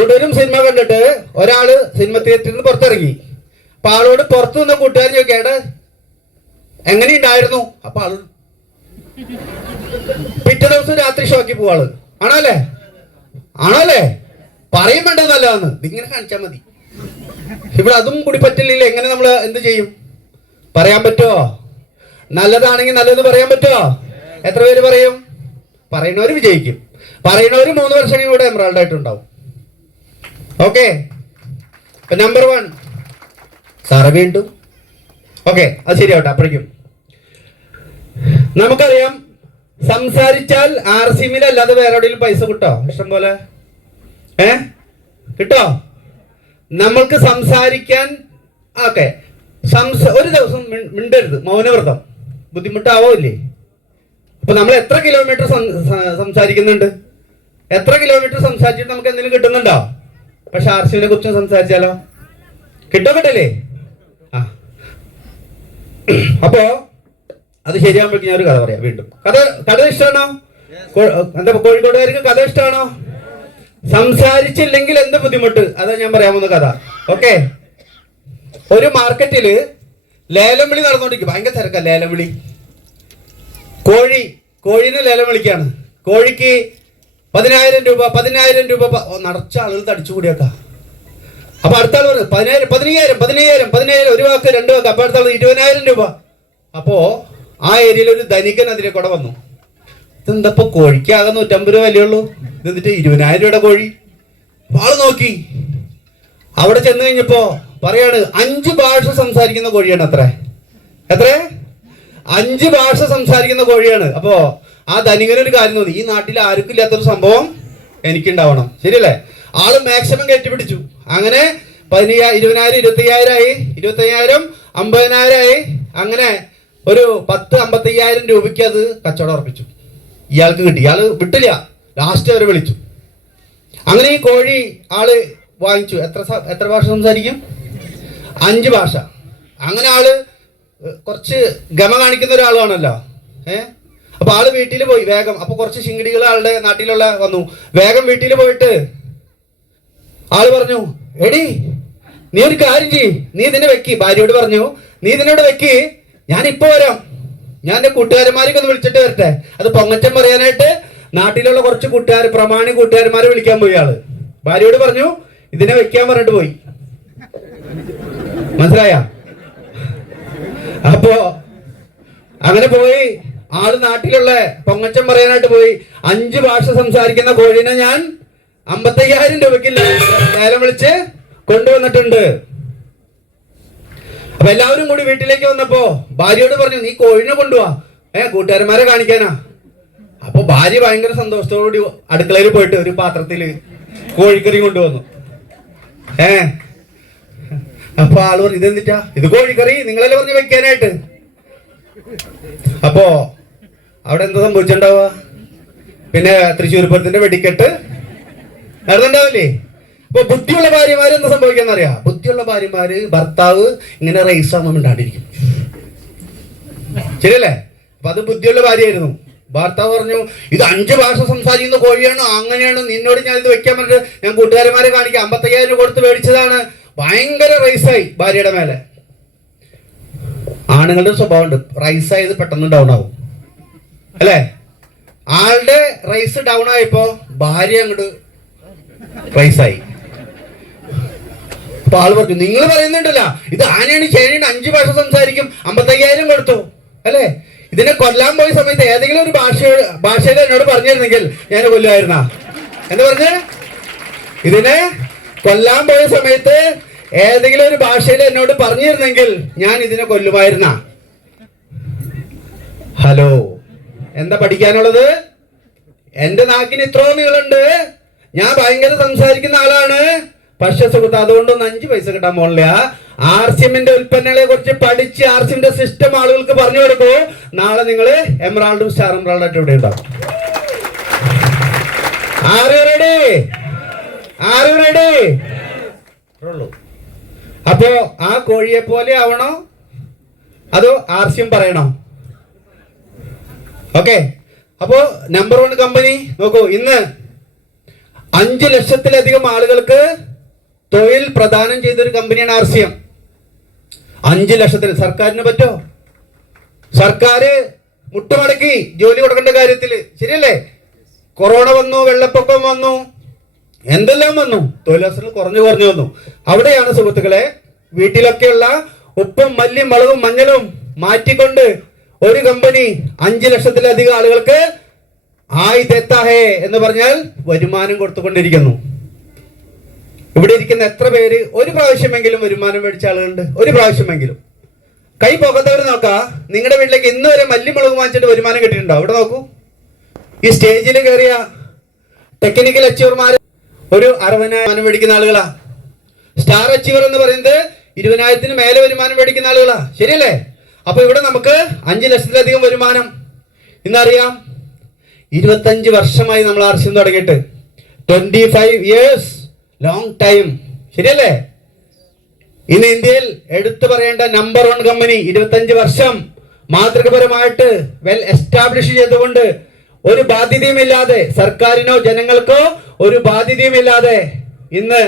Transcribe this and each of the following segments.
തുടരും സിനിമ കണ്ടിട്ട് ഒരാള് സിനിമ തിയേറ്ററിൽ നിന്ന് പുറത്തിറങ്ങി. അപ്പൊ ആളോട് പുറത്തു നിന്ന് കൂട്ടുകാരൻ ചോദിക്കാട് എങ്ങനെയുണ്ടായിരുന്നു? അപ്പൊ ആള് പിറ്റേ ദിവസം രാത്രി ഷോക്കി പോവാള്. ആണോല്ലേ? ആണോല്ലേ? പറയും വേണ്ടത് നല്ലതാന്ന്. ഇതിങ്ങനെ കാണിച്ചാൽ മതി. ഇവിടെ അതും കൂടി പറ്റില്ല. എങ്ങനെ നമ്മൾ എന്ത് ചെയ്യും? പറയാൻ പറ്റുമോ? നല്ലതാണെങ്കിൽ നല്ലത് പറയാൻ പറ്റുമോ? എത്ര പേര് പറയും? പറയുന്നവര് വിജയിക്കും. പറയുന്നവര് 3 വർഷം കൂടെ എമറാൾഡ് ആയിട്ടുണ്ടാവും. ഓക്കെ, നമ്പർ 1 സാറ് വീണ്ടും ഓക്കെ, അത് ശരിയാവട്ടെ. അപ്പോഴേക്കും നമുക്കറിയാം, സംസാരിച്ചാൽ RCMൽ അല്ലാതെ വേറെ എവിടെയെങ്കിലും പൈസ കിട്ടോ? ഇഷ്ടം പോലെ കിട്ടോ? നമ്മൾക്ക് സംസാരിക്കാൻ ഓക്കെ, ഒരു ദിവസം മിണ്ടരുത്, മൗനവ്രതം. ബുദ്ധിമുട്ടാവോ ഇല്ലേ? അപ്പൊ നമ്മൾ എത്ര കിലോമീറ്റർ സംസാരിക്കുന്നുണ്ട്? എത്ര കിലോമീറ്റർ സംസാരിച്ചിട്ട് നമുക്ക് എന്തെങ്കിലും കിട്ടുന്നുണ്ടോ? പക്ഷെ RCMനെ കുറിച്ച് സംസാരിച്ചാലോ കിട്ടില്ലേ? അപ്പോ അത് ശരിയാകുമ്പോഴേക്കും ഞാൻ ഒരു കഥ പറയാം. വീണ്ടും കഥ ഇഷ്ടമാണോ? എന്താ കോഴിക്കോട്ടുകാർക്ക് കഥ ഇഷ്ടമാണോ? സംസാരിച്ചില്ലെങ്കിൽ എന്ത് ബുദ്ധിമുട്ട്, അതാ ഞാൻ പറയാൻ പോകുന്ന കഥ. ഓക്കെ, ഒരു മാർക്കറ്റില് ലേലം വിളി നടന്നുകൊണ്ടിരിക്കും. ഭയങ്കര തിരക്കാ ലേലം വിളി. കോഴിനെ ലേലം വിളിക്കാണ്. കോഴിക്ക് 10,000 രൂപ, 10,000 രൂപ. നടച്ച ആളുകൾ തടിച്ചു കൂടിയേക്കാം. അപ്പൊ അടുത്ത ആൾ പറഞ്ഞു 15,000 ഒരു വാക്ക് 2 വാക്ക്. അപ്പൊ അടുത്ത ആൾ 20,000 രൂപ. അപ്പോ ആ ഏരിയയിൽ ഒരു ധനികൻ അതിലെ കൂടെ വന്നു. ഇതെന്തപ്പോ കോഴിക്കാകെ 150 രൂപ വിലയുള്ളൂ, ഇത് എന്നിട്ട് 20,000 രൂപയുടെ കോഴി. ആള് നോക്കി. അവിടെ ചെന്ന് കഴിഞ്ഞപ്പോ പറയാണ് 5 ഭാഷ സംസാരിക്കുന്ന കോഴിയാണ്. എത്ര 5 ഭാഷ സംസാരിക്കുന്ന കോഴിയാണ്. അപ്പോ ആ ധനികനൊരു കാര്യം തോന്നി, ഈ നാട്ടിൽ ആർക്കും ഇല്ലാത്തൊരു സംഭവം എനിക്കുണ്ടാവണം. ശരിയല്ലേ? ആള് മാക്സിമം കയറ്റിപ്പിടിച്ചു. അങ്ങനെ 20,000 25,000 ആയി, 25,000 50,000 ആയി. അങ്ങനെ ഒരു 10-55,000 രൂപയ്ക്ക് അത് കച്ചവടം ഉറപ്പിച്ചു. ഇയാൾക്ക് കിട്ടി. ഇയാള് വിട്ടില്ല, ലാസ്റ്റ് അവരെ വിളിച്ചു. അങ്ങനെ ഈ കോഴി ആള് വാങ്ങിച്ചു. എത്ര ഭാഷ സംസാരിക്കും? 5 ഭാഷ. അങ്ങനെ ആള് കുറച്ച് ഗമ കാണിക്കുന്ന ഒരാളാണല്ലോ. അപ്പൊ ആള് വീട്ടിൽ പോയി വേഗം. അപ്പൊ കുറച്ച് ശിങ്കിടികൾ ആളുടെ നാട്ടിലുള്ള വന്നു. വേഗം വീട്ടിൽ പോയിട്ട് ആള് പറഞ്ഞു, എടി നീ ഒരു കാര്യം ചെയ്യ്, നീ ഇതിനെ വെക്കി. ഭാര്യയോട് പറഞ്ഞു, നീ ഇതിനോട് വെക്കി, ഞാൻ ഇപ്പൊ വരാം. ഞാൻ എന്റെ കൂട്ടുകാരന്മാരൊക്കെ ഒന്ന് വിളിച്ചിട്ട് വരട്ടെ. അത് പൊങ്ങച്ചം പറയാനായിട്ട് നാട്ടിലുള്ള കുറച്ച് പ്രമാണി കൂട്ടുകാരന്മാരെ വിളിക്കാൻ പോയി ആള്. ഭാര്യയോട് പറഞ്ഞു ഇതിനെ വെക്കാൻ പറഞ്ഞിട്ട് പോയി. മനസ്സിലായ? അപ്പോ അങ്ങനെ പോയി ആള് നാട്ടിലുള്ള പൊങ്ങച്ചം പറയാനായിട്ട് പോയി. 5 ഭാഷ സംസാരിക്കുന്ന കോഴിനെ ഞാൻ 55,000 രൂപയ്ക്ക് ലേലം വിളിച്ച് കൊണ്ടുവന്നിട്ടുണ്ട്. അപ്പൊ എല്ലാവരും കൂടി വീട്ടിലേക്ക് വന്നപ്പോ ഭാര്യയോട് പറഞ്ഞു, നീ കോഴിനെ കൊണ്ടുപോവാ, കൂട്ടുകാരന്മാരെ കാണിക്കാനാ. അപ്പൊ ഭാര്യ ഭയങ്കര സന്തോഷത്തോടുകൂടി അടുക്കളയിൽ പോയിട്ട് ഒരു പാത്രത്തില് കോഴിക്കറി കൊണ്ടുവന്നു. അപ്പൊ ആള് പറഞ്ഞു, ഇതെന്തിട്ടാ? ഇത് കോഴിക്കറി, നിങ്ങളല്ലേ പറഞ്ഞു വെക്കാനായിട്ട്. അപ്പോ അവിടെ എന്താ സംഭവിച്ചിട്ടുണ്ടാവുക? പിന്നെ തൃശ്ശൂർ പൂരത്തിന്റെ വെടിക്കെട്ട് നടന്നുണ്ടാവില്ലേ? അപ്പൊ ബുദ്ധിയുള്ള ഭാര്യമാര് എന്താ സംഭവിക്കാന്ന് അറിയാം? ബുദ്ധിയുള്ള ഭാര്യമാര് ഭർത്താവ് ഇങ്ങനെ റൈസ് ആകുമ്പോൾ മിണ്ടാണ്ടിരിക്കും. ശരിയല്ലേ? അപ്പൊ അത് ബുദ്ധിയുള്ള ഭാര്യയായിരുന്നു. ഭർത്താവ് പറഞ്ഞു, ഇത് 5 ഭാഷ സംസാരിക്കുന്ന കോഴിയാണ്, അങ്ങനെയാണ്, നിന്നോട് ഞാൻ ഇത് വെക്കാൻ പറഞ്ഞിട്ട് ഞാൻ കൂട്ടുകാരന്മാരെ കാണിക്കാം, 55,000 കൊടുത്ത് മേടിച്ചതാണ്. ഭയങ്കര റൈസായി ഭാര്യയുടെ മേലെ. ആണുങ്ങളുടെ സ്വഭാവം ഉണ്ട്, റൈസായത് പെട്ടെന്ന് ഡൗൺ ആവും അല്ലേ? ആളുടെ റൈസ് ഡൗൺ ആയപ്പോ ഭാര്യ അങ്ങോട്ട് റൈസായി. അപ്പൊ ആള് പറഞ്ഞു, നിങ്ങൾ പറയുന്നുണ്ടല്ലോ ഇത് ആനയാണ് ചേനയാണ്, 5 ഭാഷ സംസാരിക്കും, 55,000 കൊടുത്തു അല്ലേ? ഇതിനെ കൊല്ലാൻ പോയ സമയത്ത് ഏതെങ്കിലും ഒരു ഭാഷയിൽ എന്നോട് പറഞ്ഞിരുന്നെങ്കിൽ ഞാൻ കൊല്ലുമായിരുന്ന. എന്താ പറഞ്ഞേ? ഇതിനെ കൊല്ലാൻ പോയ സമയത്ത് ഏതെങ്കിലും ഒരു ഭാഷയിൽ എന്നോട് പറഞ്ഞിരുന്നെങ്കിൽ ഞാൻ ഇതിനെ കൊല്ലുമായിരുന്ന. ഹലോ, എന്താ പഠിക്കാനുള്ളത്? എന്റെ നാക്കിന് ഇത്രോ നീളുണ്ട്, ഞാൻ ഭയങ്കര സംസാരിക്കുന്ന ആളാണ്. പക്ഷെ സുഹൃത്ത്, അതുകൊണ്ടൊന്നും 5 പൈസ കിട്ടാൻ പോണില്ല. RCMന്റെ ഉൽപ്പന്നങ്ങളെ കുറിച്ച് പഠിച്ച് RCMന്റെ സിസ്റ്റം ആളുകൾക്ക് പറഞ്ഞു കൊടുക്കൂ. നാളെ നിങ്ങള് എമറാൾഡും സ്റ്റാർ എമറാൾഡും ആയിട്ട് ഇവിടെ ഉണ്ടാവും. ആര് റെഡി? അപ്പോ ആ കോഴിയെ പോലെ ആവണോ അതോ RCM പറയണോ? ഓക്കെ, അപ്പോ നമ്പർ 1 കമ്പനി നോക്കൂ. ഇന്ന് 5 ലക്ഷത്തിലധികം ആളുകൾക്ക് തൊഴിൽ പ്രദാനം ചെയ്തൊരു കമ്പനിയാണ് RCM. 5 ലക്ഷത്തിൽ സർക്കാരിന് പറ്റോ? സർക്കാർ മുട്ടുമടക്കി ജോലി കൊടുക്കേണ്ട കാര്യത്തിൽ, ശരിയല്ലേ? കൊറോണ വന്നു, വെള്ളപ്പൊക്കം വന്നു, എന്തെല്ലാം വന്നു, തൊഴിലവസരങ്ങൾ കുറഞ്ഞു വന്നു. അവിടെയാണ് സുഹൃത്തുക്കളെ വീട്ടിലൊക്കെയുള്ള ഉപ്പും മല്ലിയും മുളകും മഞ്ഞളും മാറ്റിക്കൊണ്ട് ഒരു കമ്പനി 5 ലക്ഷത്തിലധികം ആളുകൾക്ക് ആയി തെത്താഹേ എന്ന് പറഞ്ഞാൽ വരുമാനം കൊടുത്തുകൊണ്ടിരിക്കുന്നു. ഇവിടെ ഇരിക്കുന്ന എത്ര പേര് ഒരു പ്രാവശ്യമെങ്കിലും വരുമാനം മേടിച്ച ആളുകളുണ്ട്? ഒരു പ്രാവശ്യമെങ്കിലും. കൈ പോകാത്തവർ നോക്കാ. നിങ്ങളുടെ വീട്ടിലേക്ക് ഇന്ന് വരെ മല്ലിമുളക് വാങ്ങിച്ചിട്ട് വരുമാനം കിട്ടിയിട്ടുണ്ടോ? അവിടെ നോക്കൂ. ഈ സ്റ്റേജിൽ കയറിയ ടെക്നിക്കൽ അച്ചീവർമാർ ഒരു 60,000 മേടിക്കുന്ന ആളുകളാ. സ്റ്റാർ അച്ചീവർ എന്ന് പറയുന്നത് 20,000 മേലെ വരുമാനം മേടിക്കുന്ന ആളുകളാ, ശരിയല്ലേ? അപ്പൊ ഇവിടെ നമുക്ക് 5 ലക്ഷത്തിലധികം വരുമാനം. ഇന്നറിയാം 25 വർഷമായി നമ്മൾ RCM തുടങ്ങിയിട്ട്. 25 years, ലോങ് ടൈം, ശരിയല്ലേ? ഇന്ന് ഇന്ത്യയിൽ എടുത്തു പറയേണ്ട നമ്പർ 1 കമ്പനി. 25 വർഷം മാതൃകപരമായിട്ട് വെൽ എസ്റ്റാബ്ലിഷ് ചെയ്തുകൊണ്ട് ഒരു ബാധ്യതയുമില്ലാതെ, സർക്കാരിനോ ജനങ്ങൾക്കോ ഒരു ബാധ്യതയുമില്ലാതെ ഇന്ന്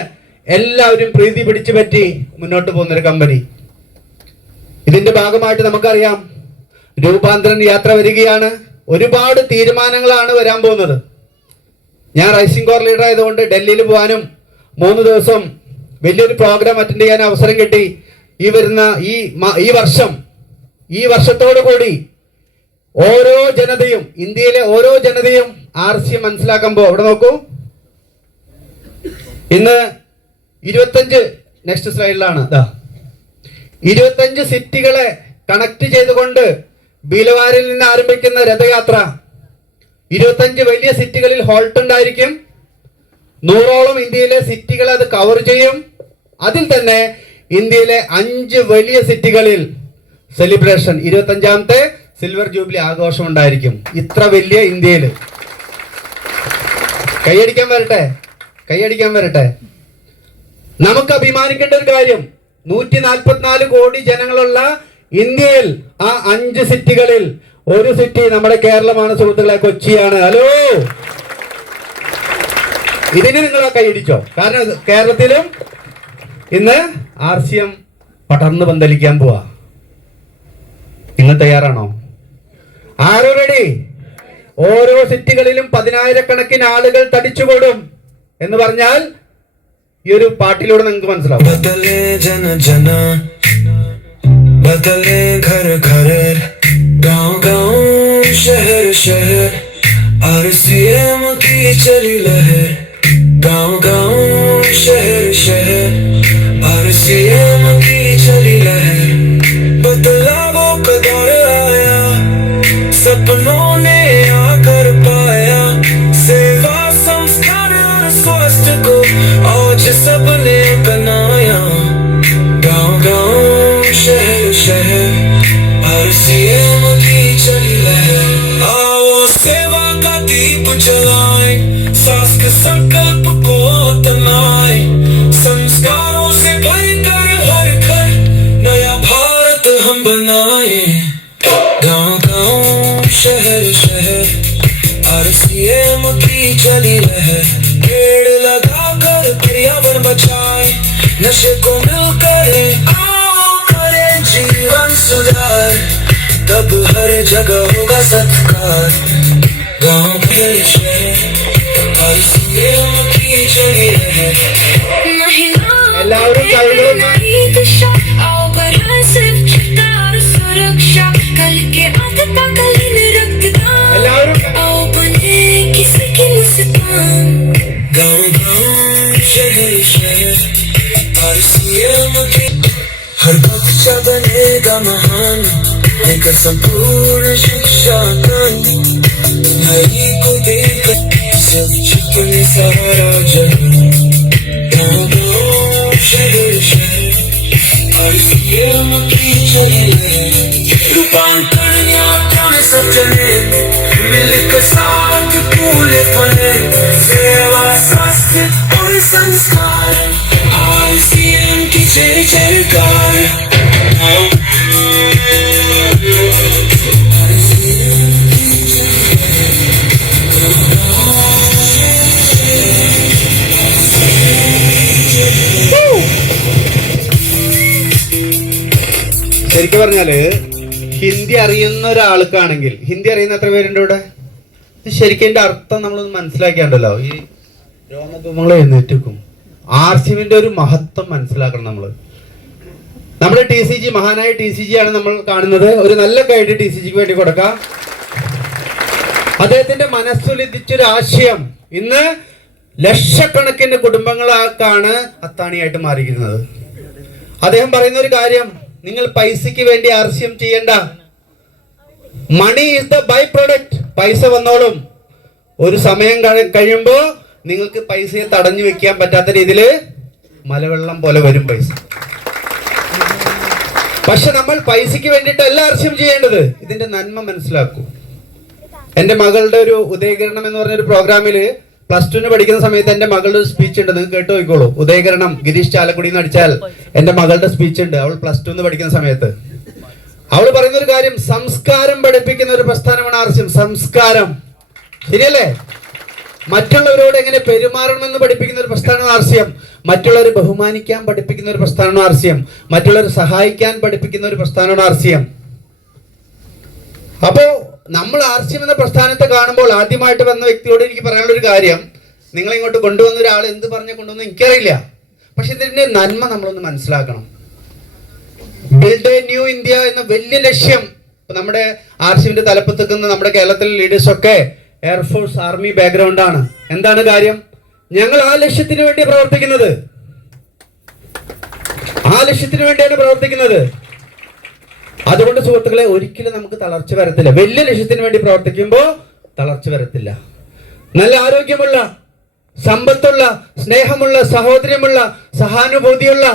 എല്ലാവരും പ്രീതി പിടിച്ചു പറ്റി മുന്നോട്ട് പോകുന്നൊരു കമ്പനി. ഇതിന്റെ ഭാഗമായിട്ട് നമുക്കറിയാം രൂപാന്തരൻ യാത്ര വരികയാണ്. ഒരുപാട് തീരുമാനങ്ങളാണ് വരാൻ പോകുന്നത്. ഞാൻ റൈസിംഗ് കോർ ലീഡർ ആയതുകൊണ്ട് ഡൽഹിയിൽ പോകാനും 3 ദിവസം വലിയൊരു പ്രോഗ്രാം അറ്റൻഡ് ചെയ്യാൻ അവസരം കിട്ടി. ഈ വരുന്ന ഈ വർഷത്തോടു കൂടി ഓരോ ജനതയും, ഇന്ത്യയിലെ ഓരോ ജനതയും RCM മനസ്സിലാക്കുമ്പോൾ അവിടെ നോക്കൂ. ഇന്ന് 25 നെക്സ്റ്റ് സ്ലൈഡിലാണ് 25 സിറ്റികളെ കണക്ട് ചെയ്തുകൊണ്ട് ബീലവാരിൽ നിന്ന് ആരംഭിക്കുന്ന രഥയാത്ര. 25 വലിയ സിറ്റികളിൽ ഹോൾട്ട് ഉണ്ടായിരിക്കും. 100ഓളം ഇന്ത്യയിലെ സിറ്റികൾ അത് കവർ ചെയ്യും. അതിൽ തന്നെ ഇന്ത്യയിലെ 5 വലിയ സിറ്റികളിൽ സെലിബ്രേഷൻ, 25ാമത്തെ സിൽവർ ജൂബിലി ആഘോഷം ഉണ്ടായിരിക്കും. ഇത്ര വലിയ ഇന്ത്യയിൽ കൈയടിക്കാൻ വരട്ടെ. നമുക്ക് അഭിമാനിക്കേണ്ട ഒരു കാര്യം, 144 കോടി ജനങ്ങളുള്ള ഇന്ത്യയിൽ ആ 5 സിറ്റികളിൽ ഒരു സിറ്റി നമ്മുടെ കേരളമാണ് സുഹൃത്തുക്കളെ, കൊച്ചിയാണ്. ഹലോ, ഇതിന് നിങ്ങൾ കൈയടിച്ചോ? കാരണം കേരളത്തിലും ഇന്ന് RCM പടർന്ന് പന്തലിക്കാൻ പോവാ. നിങ്ങൾ തയ്യാറാണോ? ആരോ റെഡി? ഓരോ സിറ്റികളിലും 10,000-കണക്കിന് ആളുകൾ തടിച്ചുകൂടും എന്ന് പറഞ്ഞാൽ ഈ ഒരു പാട്ടിലൂടെ നിങ്ങൾക്ക് മനസ്സിലാവും. ബദലേ ജന ജന, ബദലേ ഘർ ഘർ, गाँव गाँव शहर शहर, RCM की चली लहर. गाँव गाँव शहर शहर, RCM की चली लहर. बदलावों का दौर आया, सपनों ने आकर पाया. सेवा संस्कार और स्वास्थ्य को आज सबने अपनाया. गाँव गाँव शहर शहर, RCM की चली लहर. आओ सेवा का दीप जलाएं, सास के संकल्प को तनाएं. संस्कारों से भरकर हर घर नया भारत हम बनाएं. गाँव गाँव शहर शहर, RCM की चली लहर. पेड़ लगाकर पर्यावरण बचाएं, नशे को मिलकर आओ करें जीवन सुधार. तब हर जगह होगा सत्कार. गाँव के शहर, RCM की चली लहर. എല്ലാവരും കൈകളും आओ बढ़ा सिर्फ तार सुरक्षा, कल के आत्मा कलीन रक्तदान. എല്ലാവരും आओ बने किसी की मुस्कान. गाँव गाँव शहर शहर, RCM की. हर बच्चा बनेगा महान, एक संपूर्ण शिक्षा दान. नई को देकर सब छिपने सारा जहान. गाँव गाँव शहर शहर, RCM की चली लहर. रूपांतरण यात्रा में सब चले, मिलकर साथ फूले फले. सेवा स्वास्थ्य और संस्कार, RCM की जय जयकार. ശരിക്കും പറഞ്ഞാല് ഹിന്ദി അറിയുന്ന ഒരാൾക്കാണെങ്കിൽ, ഹിന്ദി അറിയുന്ന എത്ര പേരുണ്ട് ഇവിടെ? ശരിക്കും എന്റെ അർത്ഥം നമ്മളൊന്ന് മനസ്സിലാക്കിയാണ്ടല്ലോ, ഈ രോമകുമങ്ങൾ എഴുന്നേറ്റുക്കും. ആർസിഎമ്മിന്റെ ഒരു മഹത്വം മനസ്സിലാക്കണം നമ്മള്. നമ്മുടെ TCG, മഹാനായ TCG ആണ് നമ്മൾ കാണുന്നത്. ഒരു നല്ല ഗൈഡ് TCGക്ക് വേണ്ടി കൊടുക്കാം. അദ്ദേഹത്തിന്റെ മനസ്സുലിതിച്ചൊരു ആശയം ഇന്ന് ലക്ഷക്കണക്കിന് കുടുംബങ്ങളാണ് അത്താണിയായിട്ട് മാറിയിരിക്കുന്നത്. അദ്ദേഹം പറയുന്ന ഒരു കാര്യം, നിങ്ങൾ പൈസയ്ക്ക് വേണ്ടി ആർസിഎം ചെയ്യണ്ട. Money is the by product. പൈസ വന്നോളും. ഒരു സമയം കഴിയുമ്പോ നിങ്ങൾക്ക് പൈസയെ തടഞ്ഞു വെക്കാൻ പറ്റാത്ത രീതിയിൽ മലവെള്ളം പോലെ വരും പൈസ. പക്ഷെ നമ്മൾ പൈസയ്ക്ക് വേണ്ടിയിട്ടല്ല ആർസിഎം ചെയ്യേണ്ടത്. ഇതിന്റെ നന്മ മനസ്സിലാക്കൂ. എന്റെ മകളുടെ ഒരു ഉദയകിരണം എന്ന് പറഞ്ഞൊരു പ്രോഗ്രാമില് +2 പഠിക്കുന്ന സമയത്ത് എന്റെ മകളുടെ ഒരു സ്പീച്ച് ഉണ്ട്, നിങ്ങൾ കേട്ടു നോക്കിക്കോളൂ. ഉദയകിരണം ഗിരീഷ് ചാലക്കുടി എന്ന് അടിച്ചാൽ എന്റെ മകളുടെ സ്പീച്ച് ഉണ്ട്. അവൾ +2 പഠിക്കുന്ന സമയത്ത് അവൾ പറയുന്ന ഒരു കാര്യം, സംസ്കാരം പഠിപ്പിക്കുന്ന ഒരു പ്രസ്ഥാനമാണ് ആർസിഎം. സംസ്കാരം, ശരിയല്ലേ? മറ്റുള്ളവരോട് എങ്ങനെ പെരുമാറണമെന്ന് പഠിപ്പിക്കുന്ന ഒരു പ്രസ്ഥാനമാണ് ആർസിഎം. മറ്റുള്ളവരെ ബഹുമാനിക്കാൻ പഠിപ്പിക്കുന്ന ഒരു പ്രസ്ഥാനമാണ് ആർസിഎം. മറ്റുള്ളവരെ സഹായിക്കാൻ പഠിപ്പിക്കുന്ന ഒരു പ്രസ്ഥാനമാണ് ആർസിഎം. അപ്പോ നമ്മൾ ആർസിഎം എന്ന പ്രസ്ഥാനത്തെ കാണുമ്പോൾ ആദ്യമായിട്ട് വന്ന വ്യക്തിയോട് എനിക്ക് പറയാനുള്ള ഒരു കാര്യം, നിങ്ങൾ ഇങ്ങോട്ട് കൊണ്ടുവന്ന ഒരാൾ എന്ത് പറഞ്ഞ കൊണ്ടുവന്ന് എനിക്കറിയില്ല, പക്ഷെ ഇതിന്റെ നന്മ നമ്മളൊന്ന് മനസ്സിലാക്കണം. ബിൽഡ് എ ന്യൂ ഇന്ത്യ എന്ന വലിയ ലക്ഷ്യം നമ്മുടെ ആർസിഎമ്മിന്റെ തലപ്പത്തെത്തുന്ന നമ്മുടെ കേരളത്തിലെ ലീഡേഴ്സ് ഒക്കെ എയർഫോഴ്സ്, ആർമി ബാക്ക്ഗ്രൗണ്ട് ആണ്. എന്താണ് കാര്യം? ഞങ്ങൾ ആ ലക്ഷ്യത്തിന് വേണ്ടി പ്രവർത്തിക്കുന്നത്. ആ ലക്ഷ്യത്തിന് വേണ്ടിയാണ് പ്രവർത്തിക്കുന്നത്. അതുകൊണ്ട് സുഹൃത്തുക്കളെ, ഒരിക്കലും നമുക്ക് തളർച്ച വരത്തില്ല. വലിയ ലക്ഷ്യത്തിന് വേണ്ടി പ്രവർത്തിക്കുമ്പോൾ തളർച്ച വരത്തില്ല. നല്ല ആരോഗ്യമുള്ള, സമ്പത്തുള്ള, സ്നേഹമുള്ള, സഹോദര്യമുള്ള, സഹാനുഭൂതിയുള്ള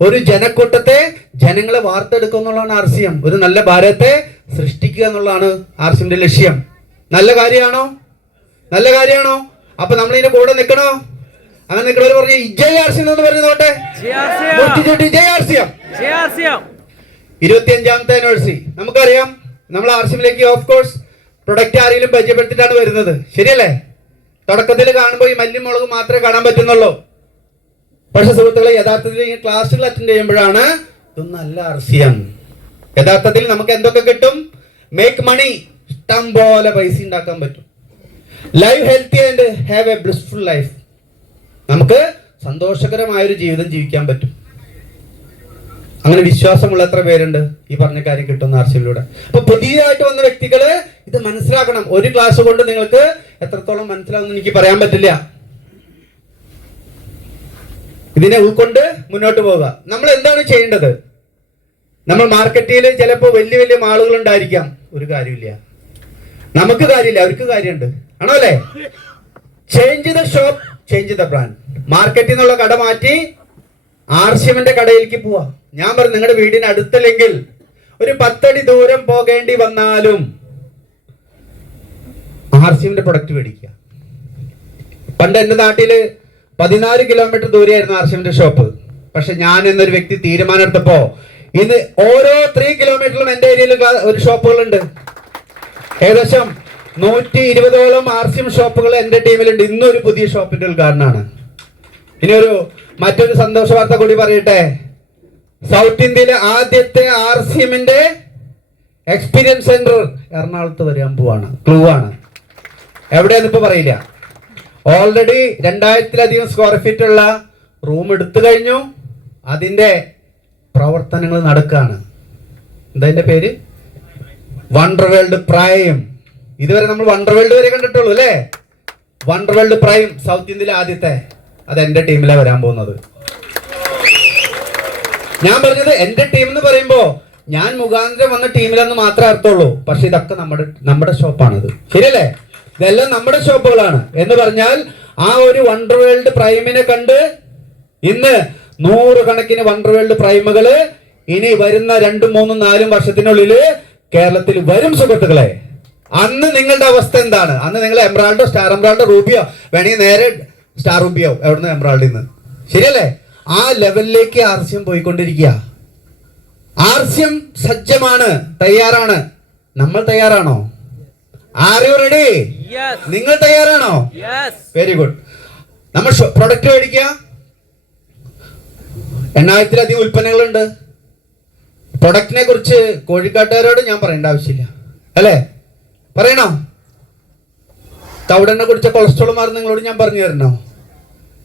ഒരു ജനക്കൂട്ടത്തെ, ജനങ്ങളെ വാർത്തെടുക്കുക എന്നുള്ളതാണ് ആർസിഎം. ഒരു നല്ല ഭാരതത്തെ സൃഷ്ടിക്കുക എന്നുള്ളതാണ് ആർസിഎമ്മിന്റെ ലക്ഷ്യം. നല്ല കാര്യമാണോ? നല്ല കാര്യമാണോ? അപ്പൊ നമ്മൾ ഇതിന്റെ കൂടെ നിൽക്കണോ? അങ്ങനെ നിൽക്കണവർ പറഞ്ഞ ജയ് ആർസിഎം എന്ന് പറഞ്ഞു നോട്ടെ. ജയ് ആർസിഎം. 25ാമത്തെ ആനിവേഴ്സറി നമുക്കറിയാം. നമ്മൾ ആർസിഎമ്മിലേക്ക് ഓഫ് കോഴ്സ് പ്രൊഡക്റ്റ് ആരെങ്കിലും പരിചയപ്പെടുത്തിയിട്ടാണ് വരുന്നത്, ശരിയല്ലേ? തുടക്കത്തിൽ കാണുമ്പോൾ ഈ മല്ലിയും മുളകും മാത്രമേ കാണാൻ പറ്റുന്നുള്ളൂ. പക്ഷെ സുഹൃത്തുക്കളെ, യഥാർത്ഥത്തിൽ ഈ ക്ലാസ്സുകൾ അറ്റൻഡ് ചെയ്യുമ്പോഴാണ് ഇതൊന്നല്ല ആർസിഎം. യഥാർത്ഥത്തിൽ നമുക്ക് എന്തൊക്കെ കിട്ടും? മേക്ക് മണി, ഇഷ്ടം പോലെ പൈസ ഉണ്ടാക്കാൻ പറ്റും. Live healthy and have A blissful life. നമുക്ക് സന്തോഷകരമായൊരു ജീവിതം ജീവിക്കാൻ പറ്റും. അങ്ങനെ വിശ്വാസമുള്ള എത്ര പേരുണ്ട് ഈ പറഞ്ഞ കാര്യം കിട്ടുന്ന ആർസിഎമ്മിലൂടെ? അപ്പൊ പുതിയതായിട്ട് വന്ന വ്യക്തികള് ഇത് മനസ്സിലാക്കണം. ഒരു ക്ലാസ് കൊണ്ട് നിങ്ങൾക്ക് എത്രത്തോളം മനസ്സിലാവുമെന്ന് എനിക്ക് പറയാൻ പറ്റില്ല. ഇതിനെ ഉൾക്കൊണ്ട് മുന്നോട്ട് പോവുക. നമ്മൾ എന്താണ് ചെയ്യേണ്ടത്? നമ്മൾ മാർക്കറ്റിൽ ചിലപ്പോൾ വലിയ വലിയ മാളുകൾ ഉണ്ടായിരിക്കാം, ഒരു കാര്യമില്ല. നമുക്ക് കാര്യമില്ല, അവർക്ക് കാര്യമുണ്ട്, ആണോ അല്ലേ? Change the shop, change the brand. മാർക്കറ്റിൽ നിന്നുള്ള കട മാറ്റി ആർസിഎമ്മിന്റെ കടയിലേക്ക് പോവാ. ഞാൻ പറഞ്ഞു, നിങ്ങളുടെ വീടിന് അടുത്തല്ലെങ്കിൽ ഒരു 10 അടി ദൂരം പോകേണ്ടി വന്നാലും ആർസിഎമ്മിന്റെ പ്രൊഡക്റ്റ് മേടിക്കുക. പണ്ട് എന്റെ നാട്ടില് 14 കിലോമീറ്റർ ദൂരെയായിരുന്നു ആർസിഎമ്മിന്റെ ഷോപ്പ്. പക്ഷെ ഞാൻ എന്നൊരു വ്യക്തി തീരുമാനം എടുത്തപ്പോ ഇന്ന് ഓരോ 3 കിലോമീറ്ററിലും എന്റെ ഏരിയയിൽ ഒരു ഷോപ്പുകളുണ്ട്. ഏകദേശം 120ഓളം ആർസിഎം ഷോപ്പുകൾ എന്റെ ടീമിലുണ്ട്. ഇന്നൊരു പുതിയ ഷോപ്പിന്റെ ഉദ്ഘാടനമാണ്. ഇനി മറ്റൊരു സന്തോഷ വാർത്ത കൂടി പറയട്ടെ. സൗത്ത് ഇന്ത്യയിലെ ആദ്യത്തെ ആർസിഎമ്മിന്റെ എക്സ്പീരിയൻസ് സെന്റർ എറണാകുളത്ത് വരാൻ പോവാണ്. ക്ലൂ ആണ്, എവിടെയെന്ന് ഇപ്പൊ പറയില്ല. ഓൾറെഡി 2000-ലധികം സ്ക്വയർ ഫീറ്റ് ഉള്ള റൂം എടുത്തു കഴിഞ്ഞു. അതിന്റെ പ്രവർത്തനങ്ങൾ നടക്കുകയാണ്. എന്താ അതിന്റെ പേര്? Wonder world prime. ഇതുവരെ നമ്മൾ വണ്ടർ വേൾഡ് വരെ കണ്ടിട്ടുള്ളൂ അല്ലേ? വണ്ടർ വേൾഡ് പ്രൈം സൗത്ത് ഇന്ത്യയിലെ ആദ്യത്തെ, അത് എന്റെ ടീമിലാണ് വരാൻ പോകുന്നത്. ഞാൻ പറഞ്ഞത് എന്റെ ടീം എന്ന് പറയുമ്പോ ഞാൻ മുഖാന്തരം വന്ന ടീമിലെന്ന് മാത്രമേ അർത്ഥമുള്ളൂ. പക്ഷെ ഇതൊക്കെ നമ്മുടെ ഷോപ്പാണിത്, ശരിയല്ലേ? ഇതെല്ലാം നമ്മുടെ ഷോപ്പുകളാണ്. എന്ന് പറഞ്ഞാൽ ആ ഒരു വണ്ടർ വേൾഡ് പ്രൈമിനെ കണ്ട് ഇന്ന് 100 കണക്കിന് വണ്ടർ വേൾഡ് പ്രൈമുകള് ഇനി വരുന്ന 2, 3, 4 വർഷത്തിനുള്ളിൽ കേരളത്തിൽ വരും സുഹൃത്തുക്കളെ. അന്ന് നിങ്ങളുടെ അവസ്ഥ എന്താണ്? അന്ന് നിങ്ങൾ എംറാൾഡോ, സ്റ്റാർ എംറാൾഡോ, റൂബിയോ, വേണമെങ്കിൽ നേരെ സ്റ്റാർ റൂബിയോ, എവിടുന്ന് എംറാൾഡിൽ നിന്ന്, ശരിയല്ലേ? ആ ലെവലിലേക്ക് ആർസിഎം പോയിക്കൊണ്ടിരിക്കുക. ആർസിഎം സജ്ജമാണ്, തയ്യാറാണ്. നമ്മൾ തയ്യാറാണോ? Are you ready? നിങ്ങൾ തയ്യാറാണോ? Very good. നമ്മൾ പ്രൊഡക്റ്റ് മേടിക്കുക. 8000-ലധികം ഉൽപ്പന്നങ്ങളുണ്ട്. പ്രൊഡക്റ്റിനെ കുറിച്ച് കോഴിക്കാട്ടുകാരോട് ഞാൻ പറയേണ്ട ആവശ്യമില്ല, അല്ലേ? പറയണോ? തവിടെണ്ണ കുടിച്ച കൊളസ്ട്രോൾ മാറി നിങ്ങളോട് ഞാൻ പറഞ്ഞു തരണോ?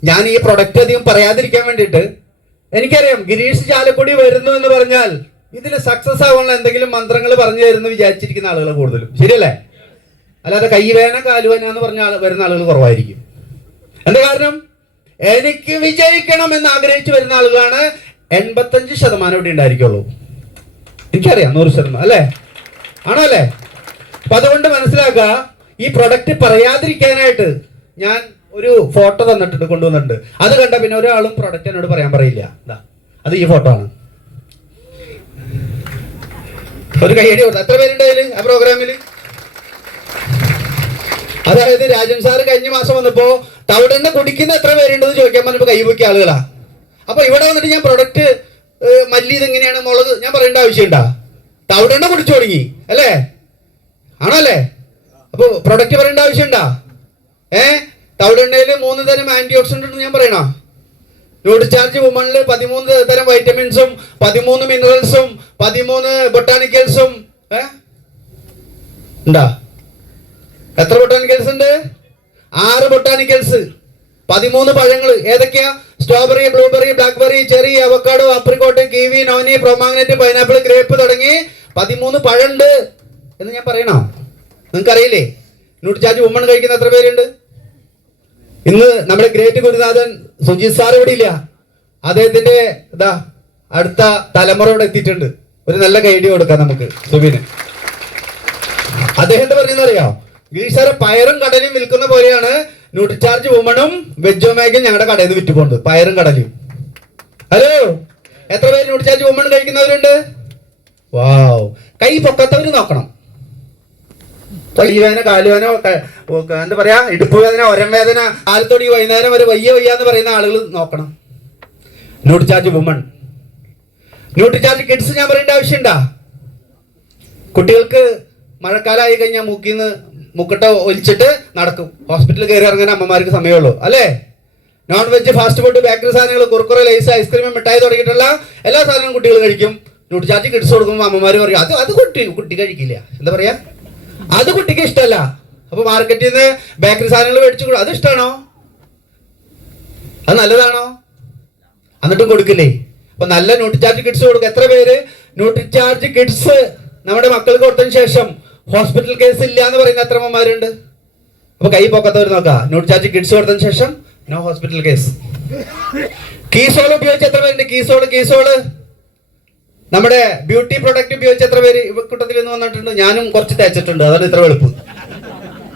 ഞാൻ ഈ പ്രൊഡക്റ്റ് അധികം പറയാതിരിക്കാൻ വേണ്ടിയിട്ട്, എനിക്കറിയാം ഗിരീഷ് ചാലക്കുടി വരുന്നു എന്ന് പറഞ്ഞാൽ ഇതിൽ സക്സസ് ആവാനുള്ള എന്തെങ്കിലും മന്ത്രങ്ങൾ പറഞ്ഞു തരുന്നു വിചാരിച്ചിരിക്കുന്ന ആളുകൾ കൂടുതലും, ശരിയല്ലേ? അല്ലാതെ കൈവേന കാലുവേന എന്ന് പറഞ്ഞ വരുന്ന ആളുകൾ കുറവായിരിക്കും. എന്താ കാരണം? എനിക്ക് വിജയിക്കണം എന്ന് ആഗ്രഹിച്ചു വരുന്ന ആളുകളാണ് 85% ഇവിടെ ഉണ്ടായിരിക്കുള്ളൂ. എനിക്കറിയാം 100%, അല്ലേ? ആണോ അല്ലേ? അപ്പൊ അതുകൊണ്ട് മനസ്സിലാക്കുക, ഈ പ്രൊഡക്റ്റ് പറയാതിരിക്കാനായിട്ട് ഞാൻ ഒരു ഫോട്ടോ കൊണ്ടുവന്നിട്ടുണ്ട്. അത് കണ്ട പിന്നെ ഒരാളും പ്രൊഡക്റ്റ് എന്നോട് പറയാൻ പറയില്ല. അത് ഈ ഫോട്ടോ ആണ്. ഒരു കൈയടി കൊടുത്തു. എത്ര പേരുണ്ട് അതിൽ ആ പ്രോഗ്രാമിൽ? അതായത് രാജൻ സാറ് കഴിഞ്ഞ മാസം വന്നപ്പോ തവിടെണ്ണ കുടിക്കുന്ന എത്ര പേരുണ്ടെന്ന് ചോദിക്കാൻ പറഞ്ഞപ്പോ കൈവയ്ക്കിയ ആളുകളാ. അപ്പൊ ഇവിടെ വന്നിട്ട് ഞാൻ പ്രൊഡക്റ്റ് മല്ലി ഇതെങ്ങനെയാണ്, മുളക് ഞാൻ പറയേണ്ട ആവശ്യമുണ്ടാ? തവിടെണ്ണ കുടിച്ചു തുടങ്ങി, അല്ലേ? ആണോ അല്ലേ? അപ്പൊ പ്രൊഡക്റ്റ് പറയേണ്ട ആവശ്യമുണ്ടാ? തവിടെണ്ണയിൽ 3 തരം ആന്റി ഓക്സിഡന്റ് ഉണ്ടെന്ന് ഞാൻ പറയണോ? ന്യൂട്രിചാർജ് വുമണില് 13 തരം വൈറ്റമിൻസും 13 മിനറൽസും 13 ബൊട്ടാനിക്കൽസും ഉണ്ടാ? എത്ര ബൊട്ടാനിക്കൽസ് ഉണ്ട്? 6 ബൊട്ടാനിക്കൽസ്, 13 പഴങ്ങൾ. ഏതൊക്കെയാ? Strawberry, blueberry, blackberry, cherry, avocado, apricot, kiwi, noni, pomegranate, pineapple, grape തുടങ്ങി 13 പഴമുണ്ട് എന്ന് ഞാൻ പറയണോ? നിങ്ങൾക്ക് അറിയില്ലേ? ന്യൂട്രിചാർജ് വുമൺ കഴിക്കുന്ന എത്ര പേരുണ്ട്? ഇന്ന് നമ്മുടെ ഗ്രേറ്റ് ഗുരുനാഥൻ സുജിത് സാർ ഇവിടെ ഇല്ല. അദ്ദേഹത്തിന്റെ അടുത്ത തലമുറ ഇവിടെ എത്തിയിട്ടുണ്ട്. ഒരു നല്ല ഐഡിയ കൊടുക്കാം നമുക്ക് സുബിന്. അദ്ദേഹം എന്താ പറയുന്നറിയോ? ഗിരീഷ് സാറെ, പയറും കടലും വിൽക്കുന്ന പോലെയാണ് ന്യൂട്രിചാർജ് വുമണും വെജോമേഗയും ഞങ്ങളുടെ കടയിൽ നിന്ന് വിറ്റുപോകുന്നത്. പയറും കടലും. ഹലോ, എത്ര പേര് ന്യൂട്രിചാർജ് വുമൺ കഴിക്കുന്നവരുണ്ട്? വാവ്. കൈ പൊക്കത്തവര് നോക്കണം. കൈവേദന, കാലുവേദന, എന്താ പറയാ, ഇടുപ്പ് വേദന, ഒരം വേദന, കാലത്തോടി വൈകുന്നേരം വരെ വയ്യ എന്ന് പറയുന്ന ആളുകൾ നോക്കണം. Nutricharge woman. ന്യൂട്രിചാർജ് കിഡ്സ് ഞാൻ പറയേണ്ട ആവശ്യമുണ്ടാ? കുട്ടികൾക്ക് മഴക്കാലമായി കഴിഞ്ഞാൽ മുക്കിട്ട ഒലിച്ചിട്ട് നടക്കും. ഹോസ്പിറ്റലിൽ കയറി ഇറങ്ങാൻ അമ്മമാർക്ക് സമയമുള്ളൂ, അല്ലേ? Non veg, fast food, bakery സാധനങ്ങൾ, കുറുക്കുറ, ലേസ്, ഐസ്ക്രീം, മിഠായി തുടങ്ങിയിട്ടുള്ള എല്ലാ സാധനവും കുട്ടികൾ കഴിക്കും. ന്യൂട്രിചാർജ് കിഡ്സ് കൊടുക്കുമ്പോൾ അമ്മമാർ പറയും അത് കുട്ടി കഴിക്കില്ല. എന്താ പറയാ? അത് കുട്ടിക്ക് ഇഷ്ടമല്ല. അപ്പൊ മാർക്കറ്റിൽ നിന്ന് ബേക്കറി സാധനങ്ങൾ മേടിച്ചു കൊടുക്കും. അത് ഇഷ്ടമാണോ? അത് നല്ലതാണോ? എന്നിട്ടും കൊടുക്കില്ലേ? അപ്പൊ നല്ല ന്യൂട്രിചാർജ് കിഡ്സ് കൊടുക്കും. എത്ര പേര് ന്യൂട്രിചാർജ് കിഡ്സ് നമ്മുടെ മക്കൾക്ക് കൊടുത്തതിന് ശേഷം ഹോസ്പിറ്റൽ കേസ് ഇല്ല എന്ന് പറയുന്ന എത്ര അമ്മമാരുണ്ട്? അപ്പൊ കൈ പൊക്കത്തവർ നോക്കാം. ന്യൂട്രിചാർജ് കിഡ്സ് കൊടുത്തതിന് ശേഷം നോ ഹോസ്പിറ്റൽ കേസ്. കീസോൾ ഉപയോഗിച്ച് എത്ര പേരുണ്ട്? കീസോള് നമ്മുടെ ബ്യൂട്ടി പ്രൊഡക്റ്റ് ഉപയോഗിച്ച് എത്ര പേര് കൂട്ടത്തിൽ നിന്ന് വന്നിട്ടുണ്ട്? ഞാനും കുറച്ച് തേച്ചിട്ടുണ്ട്, അതാണ് ഇത്ര വെളുപ്പ്.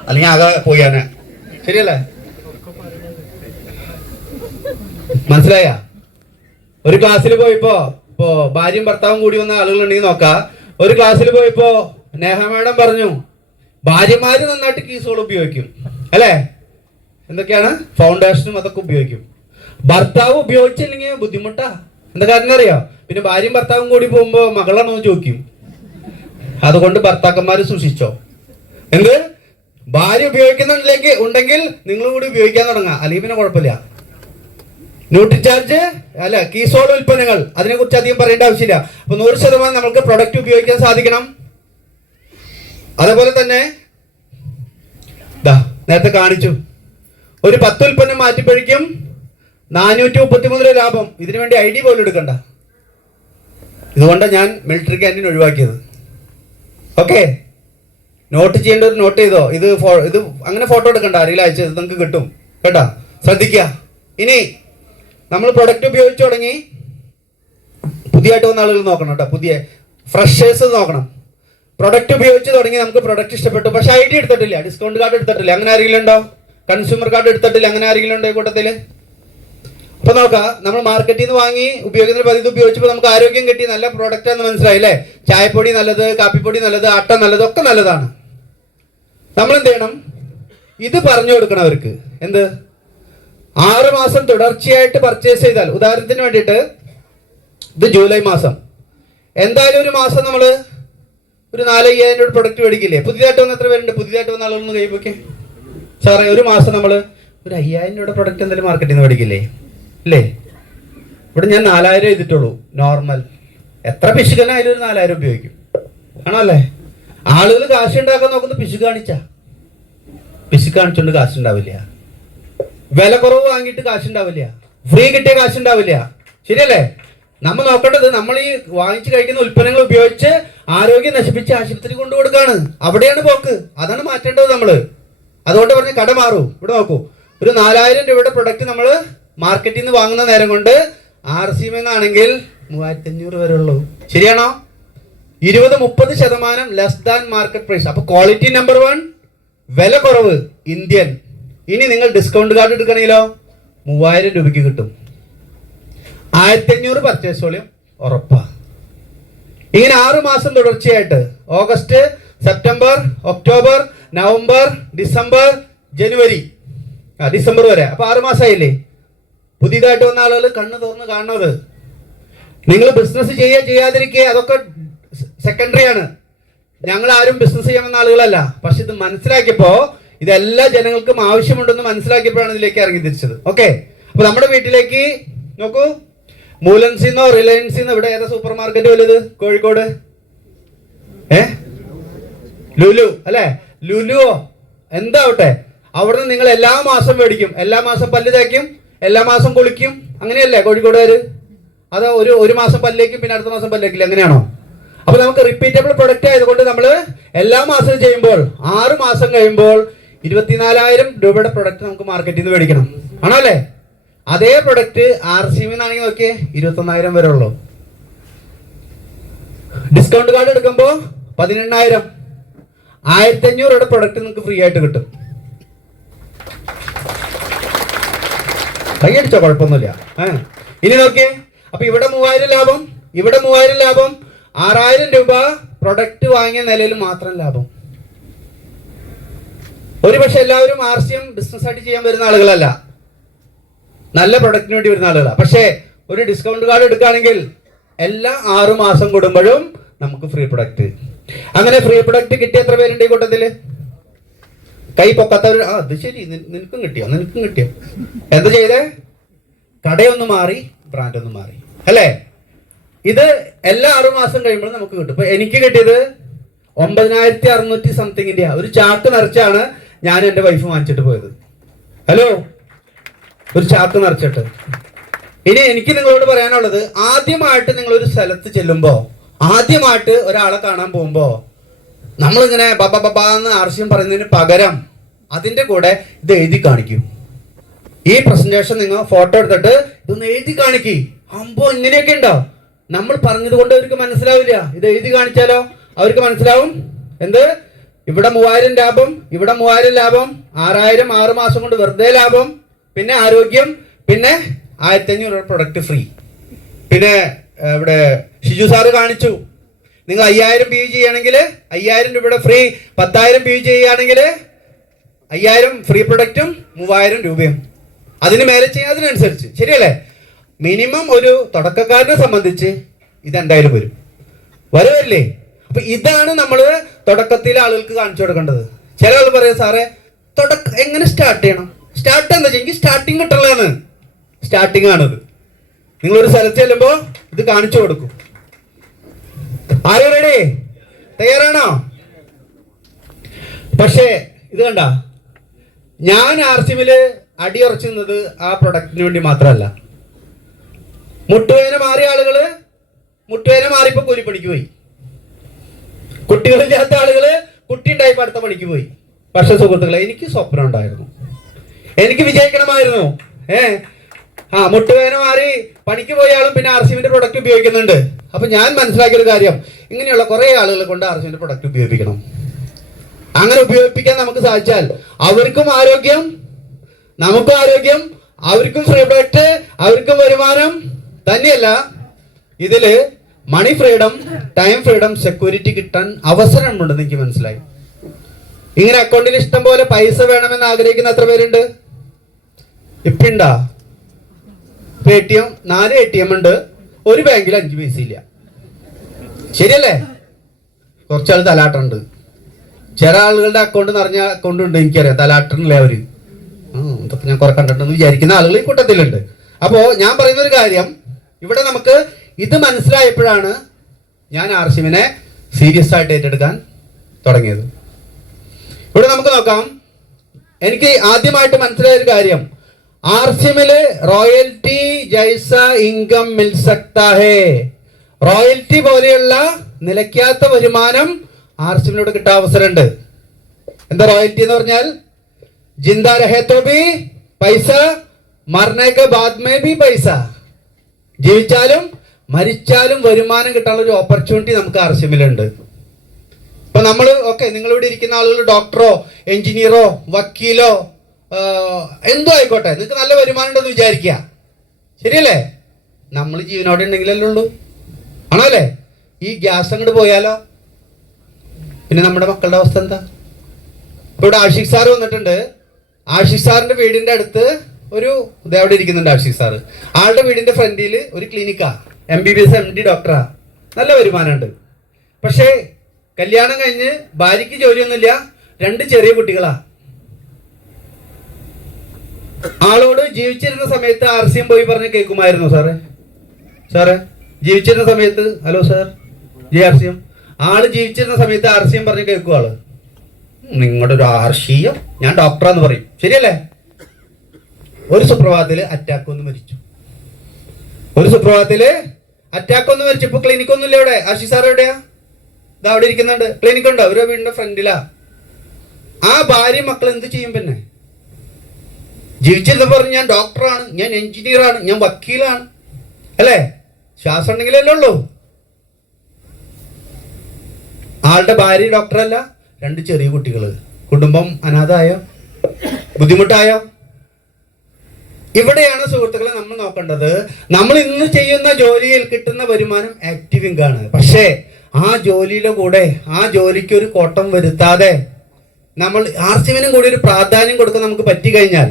അല്ലെങ്കിൽ ആകെ പോയാനെ. ശരിയല്ലേ? മനസ്സിലായ? ഒരു ക്ലാസ്സിൽ പോയപ്പോ ഭാര്യയും ഭർത്താവും കൂടി വന്ന ആളുകളുണ്ടെങ്കിൽ നോക്കാം. ഒരു ക്ലാസ്സിൽ പോയപ്പോ നേഹ മാഡം പറഞ്ഞു, ഭാര്യമാര് നന്നായിട്ട് കീസോൾ ഉപയോഗിക്കും, അല്ലേ? എന്തൊക്കെയാണ്? ഫൗണ്ടേഷനും അതൊക്കെ ഉപയോഗിക്കും. ഭർത്താവ് ഉപയോഗിച്ചില്ലെങ്കിൽ ബുദ്ധിമുട്ടാ. എന്താ കാരണം അറിയോ? പിന്നെ ഭാര്യയും ഭർത്താവും കൂടി പോകുമ്പോ മകളാണോ ചോദിക്കും. അതുകൊണ്ട് ഭർത്താക്കന്മാര് സൂക്ഷിച്ചോ. എന്ത്? ഭാര്യ ഉണ്ടെങ്കിൽ നിങ്ങൾ കൂടി ഉപയോഗിക്കാൻ തുടങ്ങാം, അല്ലെങ്കിൽ പിന്നെ കുഴപ്പമില്ല. ന്യൂട്രിചാർജ് അല്ല, കീസോൾ ഉൽപ്പന്നങ്ങൾ, അതിനെ കുറിച്ച് അധികം പറയേണ്ട ആവശ്യമില്ല. അപ്പൊ 100% നമുക്ക് പ്രൊഡക്റ്റ് ഉപയോഗിക്കാൻ സാധിക്കണം. അതേപോലെ തന്നെ നേരത്തെ കാണിച്ചു, ഒരു 10 ഉൽപ്പന്നം മാറ്റിപ്പഴിക്കും 433 ലാഭം. ഇതിനു വേണ്ടി ID പോലും എടുക്കണ്ട. ഇതുകൊണ്ടാണ് ഞാൻ മിലിറ്ററി ക്യാൻറ്റീൻ ഒഴിവാക്കിയത്. ഓക്കെ, നോട്ട് ചെയ്യേണ്ടവർ നോട്ട് ചെയ്തോ. ഇത് അങ്ങനെ ഫോട്ടോ എടുക്കണ്ട, ആരെങ്കിലും അയച്ചത് നിങ്ങൾക്ക് കിട്ടും കേട്ടോ. ശ്രദ്ധിക്കുക. ഇനി നമ്മൾ പ്രൊഡക്റ്റ് ഉപയോഗിച്ച് തുടങ്ങി. പുതിയതായിട്ട് വന്ന ആളുകൾ നോക്കണം കേട്ടോ, പുതിയ ഫ്രഷേഴ്സ് നോക്കണം. പ്രൊഡക്റ്റ് ഉപയോഗിച്ച് തുടങ്ങി, നമുക്ക് പ്രൊഡക്റ്റ് ഇഷ്ടപ്പെട്ടു, പക്ഷെ ID എടുത്തിട്ടില്ല, ഡിസ്കൗണ്ട് കാർഡ് എടുത്തിട്ടില്ല. അങ്ങനെ ആരെങ്കിലും ഉണ്ടോ? കൺസ്യൂമർ കാർഡ് എടുത്തിട്ടില്ല, അങ്ങനെ ആരെങ്കിലും ഉണ്ടോ ഈ കൂട്ടത്തില്? അപ്പൊ നോക്കാം, നമ്മൾ മാർക്കറ്റിൽ നിന്ന് വാങ്ങി ഉപയോഗിക്കുന്ന പതിവ് ഉപയോഗിച്ചപ്പോൾ നമുക്ക് ആരോഗ്യം കിട്ടി, നല്ല പ്രോഡക്റ്റ് ആണെന്ന് മനസ്സിലായില്ലേ? ചായപ്പൊടി നല്ലത്, കാപ്പിപ്പൊടി നല്ലത്, ആട്ട നല്ലത്, ഒക്കെ നല്ലതാണ്. നമ്മൾ എന്ത് ചെയ്യണം? ഇത് പറഞ്ഞു കൊടുക്കണം അവർക്ക്. എന്ത്? 6 മാസം തുടർച്ചയായിട്ട് പർച്ചേസ് ചെയ്താൽ, ഉദാഹരണത്തിന് വേണ്ടിയിട്ട് ഇത് ജൂലൈ മാസം, എന്തായാലും ഒരു മാസം നമ്മൾ ഒരു 4,000-5,000 രൂപ പ്രൊഡക്റ്റ് മേടിക്കില്ലേ? പുതിയതായിട്ട് വന്ന എത്ര പേരുണ്ട്? പുതിയതായിട്ട് വന്ന ആളുകളൊന്ന് കൈപ്പൊക്കെ. സാറേ, ഒരു മാസം നമ്മൾ ഒരു 5,000 രൂപ പ്രൊഡക്റ്റ് എന്തായാലും മാർക്കറ്റിൽ നിന്ന് മേടിക്കില്ലേ? അല്ലേ? ഇവിടെ ഞാൻ 4,000 ചെയ്തിട്ടുള്ളൂ നോർമൽ. എത്ര പിശുക്കനായാലും ഒരു 4000 ഉപയോഗിക്കും. ആണല്ലേ? ആളുകൾ കാശ് ഉണ്ടാക്കാൻ നോക്കുന്നത് പിശുക്ക് കാണിച്ചോണ്ട് കാശുണ്ടാവില്ല. വില കുറവ് വാങ്ങിയിട്ട് കാശുണ്ടാവില്ല. ഫ്രീ കിട്ടിയ കാശുണ്ടാവില്ല. ശരിയല്ലേ? നമ്മൾ നോക്കേണ്ടത് നമ്മൾ ഈ വാങ്ങിച്ചു കഴിക്കുന്ന ഉൽപ്പന്നങ്ങൾ ഉപയോഗിച്ച് ആരോഗ്യം നശിപ്പിച്ച് ആശുപത്രി കൊണ്ടു കൊടുക്കാണ്. അവിടെയാണ് പോക്ക്. അതാണ് മാറ്റേണ്ടത് നമ്മള്. അതുകൊണ്ട് പറഞ്ഞ് കട മാറൂ. ഇവിടെ നോക്കൂ, ഒരു 4000 രൂപയുടെ പ്രൊഡക്റ്റ് നമ്മൾ മാർക്കറ്റിൽ നിന്ന് വാങ്ങുന്ന നേരം കൊണ്ട് RCM ആണെങ്കിൽ 3500 വരെ ഉള്ളൂ. ശരിയാണോ? 20-30% ലെസ് ദാൻ മാർക്കറ്റ് പ്രൈസ്. അപ്പൊ ക്വാളിറ്റി നമ്പർ 1, വില കുറവ്, ഇന്ത്യൻ. ഇനി നിങ്ങൾ ഡിസ്കൗണ്ട് കാർഡ് എടുക്കണമെങ്കിലോ 3000 രൂപയ്ക്ക് കിട്ടും. 1500 പർച്ചേസ് വോളിയം ഉറപ്പാ. ഇങ്ങനെ 6 മാസം തുടർച്ചയായിട്ട് August, September, October, November, December, ജനുവരി, ഡിസംബർ വരെ. അപ്പൊ 6 മാസമായില്ലേ? പുതിയതായിട്ട് വന്ന ആളുകൾ കണ്ണ് തുറന്ന് കാണുന്നത്. നിങ്ങൾ ബിസിനസ് ചെയ്യാതിരിക്കുക, അതൊക്കെ സെക്കൻഡറി ആണ്. ഞങ്ങൾ ആരും ബിസിനസ് ചെയ്യാമെന്ന ആളുകളല്ല. പക്ഷെ ഇത് മനസ്സിലാക്കിയപ്പോ ഇതെല്ലാ ജനങ്ങൾക്കും ആവശ്യമുണ്ടെന്ന് മനസ്സിലാക്കിയപ്പോഴാണ് ഇതിലേക്ക് ഇറങ്ങി തിരിച്ചത്. ഓക്കെ, അപ്പൊ നമ്മുടെ വീട്ടിലേക്ക് നോക്കൂ, മൂലൻസിന്നോ റിലയൻസിന്നോ, ഇവിടെ ഏതാ സൂപ്പർ മാർക്കറ്റ് വലുത്? കോഴിക്കോട് ലുലു അല്ലെ? ലുലുവോ എന്താവട്ടെ, അവിടുന്ന് നിങ്ങൾ എല്ലാ മാസം മേടിക്കും, എല്ലാ മാസം പല്ല് തേക്കും, എല്ലാ മാസം കുളിക്കും. അങ്ങനെയല്ലേ കോഴിക്കോടുകാര്? അത് ഒരു മാസം പല്ലേക്കും, പിന്നെ അടുത്ത മാസം പല്ലേക്കില്ല. അങ്ങനെയാണോ? അപ്പൊ നമുക്ക് റിപ്പീറ്റബിൾ പ്രൊഡക്റ്റ് ആയതുകൊണ്ട് നമ്മൾ എല്ലാ മാസവും ചെയ്യുമ്പോൾ 6 മാസം കഴിയുമ്പോൾ 24,000 രൂപയുടെ പ്രൊഡക്റ്റ് നമുക്ക് മാർക്കറ്റിൽ നിന്ന് മേടിക്കണം. ആണോ അല്ലേ? അതേ പ്രൊഡക്റ്റ് RCM ആണെങ്കിൽ നോക്കിയേ 21,000 വരെ ഉള്ളൂ. ഡിസ്കൗണ്ട് കാർഡ് എടുക്കുമ്പോൾ 18,000, 1,500 രൂപയുടെ പ്രൊഡക്റ്റ് നിങ്ങൾക്ക് ഫ്രീ ആയിട്ട് കിട്ടും. കൈയടിച്ചോ, കുഴപ്പമൊന്നുമില്ല. ഇനി നോക്കിയേ, അപ്പൊ ഇവിടെ 3000 ലാഭം, ഇവിടെ 3000 ലാഭം, 6000 രൂപ പ്രൊഡക്റ്റ് വാങ്ങിയ നിലയിൽ മാത്രം ലാഭം. ഒരുപക്ഷെ എല്ലാവരും RCM ബിസിനസ് ആയിട്ട് ചെയ്യാൻ വരുന്ന ആളുകളല്ല, നല്ല പ്രൊഡക്റ്റിന് വേണ്ടി വരുന്ന ആളുകളാണ്. പക്ഷേ ഒരു ഡിസ്കൗണ്ട് കാർഡ് എടുക്കുകയാണെങ്കിൽ എല്ലാ 6 മാസം കൂടുമ്പോഴും നമുക്ക് ഫ്രീ പ്രൊഡക്റ്റ്. അങ്ങനെ ഫ്രീ പ്രൊഡക്റ്റ് കിട്ടിയ എത്ര പേരുണ്ട് ഈ കൂട്ടത്തില്? കൈ പൊക്കാത്തവർ. അത് ശരി, നിനക്കും കിട്ടിയോ? എന്താ ചെയ്തേ? കടയൊന്ന് മാറി, ബ്രാൻഡ് ഒന്ന് മാറി, അല്ലേ? ഇത് എല്ലാ 6 മാസം കഴിയുമ്പോഴും നമുക്ക് കിട്ടും. ഇപ്പൊ എനിക്ക് കിട്ടിയത് 9,600 സംതിങ്ങിന്റെ ഒരു ചാക്ക് നിറച്ചാണ് ഞാൻ എൻ്റെ വൈഫ് വാങ്ങിച്ചിട്ട് പോയത്. ഹലോ, ഒരു ചാക്ക് നിറച്ചിട്ട്. ഇനി എനിക്ക് നിങ്ങളോട് പറയാനുള്ളത്, ആദ്യമായിട്ട് നിങ്ങൾ ഒരു സ്ഥലത്ത് ചെല്ലുമ്പോ, ആദ്യമായിട്ട് ഒരാളെ കാണാൻ പോകുമ്പോ നമ്മളിങ്ങനെ ബബാന്ന് RCM പറയുന്നതിന് പകരം അതിന്റെ കൂടെ ഇത് എഴുതി കാണിക്കും. ഈ പ്രസന്റേഷൻ നിങ്ങൾ ഫോട്ടോ എടുത്തിട്ട് ഇതൊന്ന് എഴുതി കാണിക്കും. അമ്പോ ഇങ്ങനെയൊക്കെ ഉണ്ടോ? നമ്മൾ പറഞ്ഞത് കൊണ്ട് അവർക്ക് മനസ്സിലാവില്ല. ഇത് എഴുതി കാണിച്ചാലോ അവർക്ക് മനസ്സിലാവും. എന്ത്? ഇവിടെ 3000 ലാഭം, ഇവിടെ 3000 ലാഭം, 6000 6 മാസം കൊണ്ട് വെറുതെ ലാഭം, പിന്നെ ആരോഗ്യം, പിന്നെ 1,500 പ്രൊഡക്റ്റ് ഫ്രീ. പിന്നെ ഇവിടെ ഷിജു സാറ് കാണിച്ചു, നിങ്ങൾ 5000 PV ചെയ്യുകയാണെങ്കിൽ 5000 രൂപയുടെ ഫ്രീ, 10,000 PV ചെയ്യുകയാണെങ്കിൽ 5000 ഫ്രീ പ്രൊഡക്റ്റും 3000 രൂപയും. അതിന് മേലെ ചെയ്യാം, അതിനനുസരിച്ച്. ശരിയല്ലേ? മിനിമം ഒരു തുടക്കക്കാരനെ സംബന്ധിച്ച് ഇതെന്തായാലും വരില്ലേ? അപ്പൊ ഇതാണ് നമ്മൾ തുടക്കത്തിൽ ആളുകൾക്ക് കാണിച്ചു കൊടുക്കേണ്ടത്. ചില ആൾ പറയാം, സാറേ എങ്ങനെ സ്റ്റാർട്ട് ചെയ്യണം? സ്റ്റാർട്ട് എന്താ വെച്ചാൽ എനിക്ക് സ്റ്റാർട്ടിങ് കിട്ടുള്ളതാണ്. സ്റ്റാർട്ടിങ് ആണത്. നിങ്ങളൊരു സ്ഥലത്ത് ചെല്ലുമ്പോൾ ഇത് കാണിച്ചു കൊടുക്കും. ആരും റെഡി? തയ്യാറാണോ? പക്ഷേ ഇത് കണ്ട, ഞാൻ RCMല് അടിയുറച്ചു നിന്നത് ആ പ്രൊഡക്റ്റിന് വേണ്ടി മാത്രമല്ല. മുട്ടുവേദന മാറിയ ആളുകള് മുട്ടുവേദന മാറിയപ്പോ കൂലിപ്പണിക്ക് പോയി. കുട്ടികളില്ലാത്ത ആളുകള് കുട്ടി ഉണ്ടായപ്പോ അടുത്ത പണിക്ക് പോയി. പക്ഷെ സുഹൃത്തുക്കളെ, എനിക്ക് സ്വപ്നം ഉണ്ടായിരുന്നു, എനിക്ക് വിജയിക്കണമായിരുന്നു. മുട്ടുവേദന മാറി പണിക്ക് പോയ ആളും പിന്നെ RCMന്റെ പ്രൊഡക്റ്റ് ഉപയോഗിക്കുന്നുണ്ട്. അപ്പൊ ഞാൻ മനസ്സിലാക്കിയൊരു കാര്യം, ഇങ്ങനെയുള്ള കുറെ ആളുകളെ കൊണ്ട് RCMന്റെ പ്രൊഡക്റ്റ് ഉപയോഗിക്കണം. അങ്ങനെ ഉപയോഗിപ്പിക്കാൻ നമുക്ക് സാധിച്ചാൽ അവർക്കും ആരോഗ്യം, നമുക്കും ആരോഗ്യം, അവർക്കും ഫ്രീ പ്രൊഡക്റ്റ്, അവർക്കും വരുമാനം. തന്നെയല്ല, ഇതില് മണി ഫ്രീഡം, ടൈം ഫ്രീഡം, സെക്യൂരിറ്റി കിട്ടാൻ അവസരമുണ്ടെന്ന് എനിക്ക് മനസ്സിലായി. ഇങ്ങനെ അക്കൗണ്ടിൽ ഇഷ്ടം പോലെ പൈസ വേണമെന്ന് ആഗ്രഹിക്കുന്ന എത്ര പേരുണ്ട്? ഇപ്പിണ്ടാ? ATM 4 ATM ഉണ്ട്, ഒരു ബാങ്കിൽ 5 പൈസ ഇല്ല. ശരിയല്ലേ? കുറച്ചാൾ തലാട്ടുണ്ട്. ചില ആളുകളുടെ അക്കൗണ്ട് നിറഞ്ഞ അക്കൗണ്ട് ഉണ്ട്, എനിക്കറിയാം, തലാട്ടണില്ലേ അവര്. ഇതൊക്കെ ഞാൻ കുറെ കണ്ടിട്ടെന്ന് വിചാരിക്കുന്ന ആളുകൾ ഈ കൂട്ടത്തിലുണ്ട്. അപ്പോ ഞാൻ പറയുന്ന ഒരു കാര്യം, ഇവിടെ നമുക്ക് ഇത് മനസ്സിലായപ്പോഴാണ് ഞാൻ ആർസിഎമ്മിനെ സീരിയസ് ആയിട്ട് ഏറ്റെടുക്കാൻ തുടങ്ങിയത്. ഇവിടെ നമുക്ക് നോക്കാം. എനിക്ക് ആദ്യമായിട്ട് മനസ്സിലായ ഒരു കാര്യം, ആർസിഎമ്മില് റോയൽറ്റി ജൈസ ഇൻകം മിൽ സക്താ ഹേ. റോയൽറ്റി പോലെയുള്ള നിലയ്ക്കാത്ത വരുമാനം ആർസിഎമ്മിലൂടെ കിട്ടാൻ അവസരമുണ്ട്. എന്താ റോയൽറ്റി എന്ന് പറഞ്ഞാൽ? ജിന്ദാ രഹേ തോ ഭി പൈസ, മർനെ കെ ബാദ് മേ ഭി പൈസ. ജീവിച്ചാലും മരിച്ചാലും വരുമാനം കിട്ടാനുള്ള ഒരു ഓപ്പർച്യൂണിറ്റി നമുക്ക് ആർസിഎമ്മിലുണ്ട്. ഇപ്പൊ നമ്മൾ നിങ്ങളിവിടെ ഇരിക്കുന്ന ആളുകൾ ഡോക്ടറോ എഞ്ചിനീയറോ വക്കീലോ എന്തോ ആയിക്കോട്ടെ, നിങ്ങൾക്ക് നല്ല വരുമാനം ഉണ്ടെന്ന് വിചാരിക്കുക, ശരിയല്ലേ? നമ്മൾ ജീവനോടെ ഉണ്ടെങ്കിലല്ലേ ഉള്ളൂ, ആണോ അല്ലേ? ഈ ഗ്യാസ് അങ്ങോട്ട് പോയാലോ പിന്നെ നമ്മുടെ മക്കളുടെ അവസ്ഥ എന്താ? ഇപ്പൊ ഇവിടെ ആഷിഖ് സാറ് വന്നിട്ടുണ്ട്. ആഷിഖ് സാറിന്റെ വീടിന്റെ അടുത്ത് ഒരു അവിടെ ഇരിക്കുന്നുണ്ട് ആഷിഖ് സാറ്. ആളുടെ വീടിന്റെ ഫ്രണ്ടിൽ ഒരു ക്ലിനിക്കാ, MBBS MD ഡോക്ടറാ, നല്ല വരുമാനമുണ്ട്. പക്ഷേ കല്യാണം കഴിഞ്ഞ് ഭാര്യയ്ക്ക് ജോലിയൊന്നുമില്ല, 2 ചെറിയ കുട്ടികളാ. ആളോട് ജീവിച്ചിരുന്ന സമയത്ത് ആർസിഎം പോയി പറഞ്ഞ് കേൾക്കുമായിരുന്നു, സാറേ ജീവിച്ചിരുന്ന സമയത്ത്, ഹലോ സാർ ആർസിഎം, ആള് ജീവിച്ചിരുന്ന സമയത്ത് ആർസിഎം പറഞ്ഞ് കേൾക്കും. ആള് നിങ്ങളുടെ ഒരു ആർസിഎം, ഞാൻ ഡോക്ടറാന്ന് പറയും, ശരിയല്ലേ? ഒരു സുപ്രഭാതത്തില് അറ്റാക്ക് ഒന്ന് മരിച്ചു. ഇപ്പൊ ക്ലിനിക് ഒന്നുമില്ല ഇവിടെ. ആഷി സാർ എവിടെയാ? ഇതാ അവിടെ ഇരിക്കുന്നുണ്ട്. ക്ലിനിക് ഉണ്ടോ? അവരുടെ വീടിന്റെ ഫ്രണ്ടിലാ. ആ ഭാര്യ മക്കൾ എന്ത് ചെയ്യും? പിന്നെ ജീവിച്ചിരുന്ന പറഞ്ഞു ഞാൻ ഡോക്ടറാണ്, ഞാൻ എഞ്ചിനീയറാണ്, ഞാൻ വക്കീലാണ്, അല്ലേ? ശ്വാസം ഉണ്ടെങ്കിലല്ലേ ഉള്ളൂ. ആളുടെ ഭാര്യ ഡോക്ടറല്ല, 2 ചെറിയ കുട്ടികള്. കുടുംബം അനാഥായോ? ബുദ്ധിമുട്ടായോ? ഇവിടെയാണ് സുഹൃത്തുക്കളെ നമ്മൾ നോക്കേണ്ടത്. നമ്മൾ ഇന്ന് ചെയ്യുന്ന ജോലിയിൽ കിട്ടുന്ന വരുമാനം ആക്റ്റീവ് ഇൻകാണ്. പക്ഷേ ആ ജോലിയുടെ കൂടെ ആ ജോലിക്ക് ഒരു കോട്ടം വരുത്താതെ നമ്മൾ ആർസിഎമ്മിനും കൂടി ഒരു പ്രാധാന്യം കൊടുക്കാൻ നമുക്ക് പറ്റിക്കഴിഞ്ഞാൽ,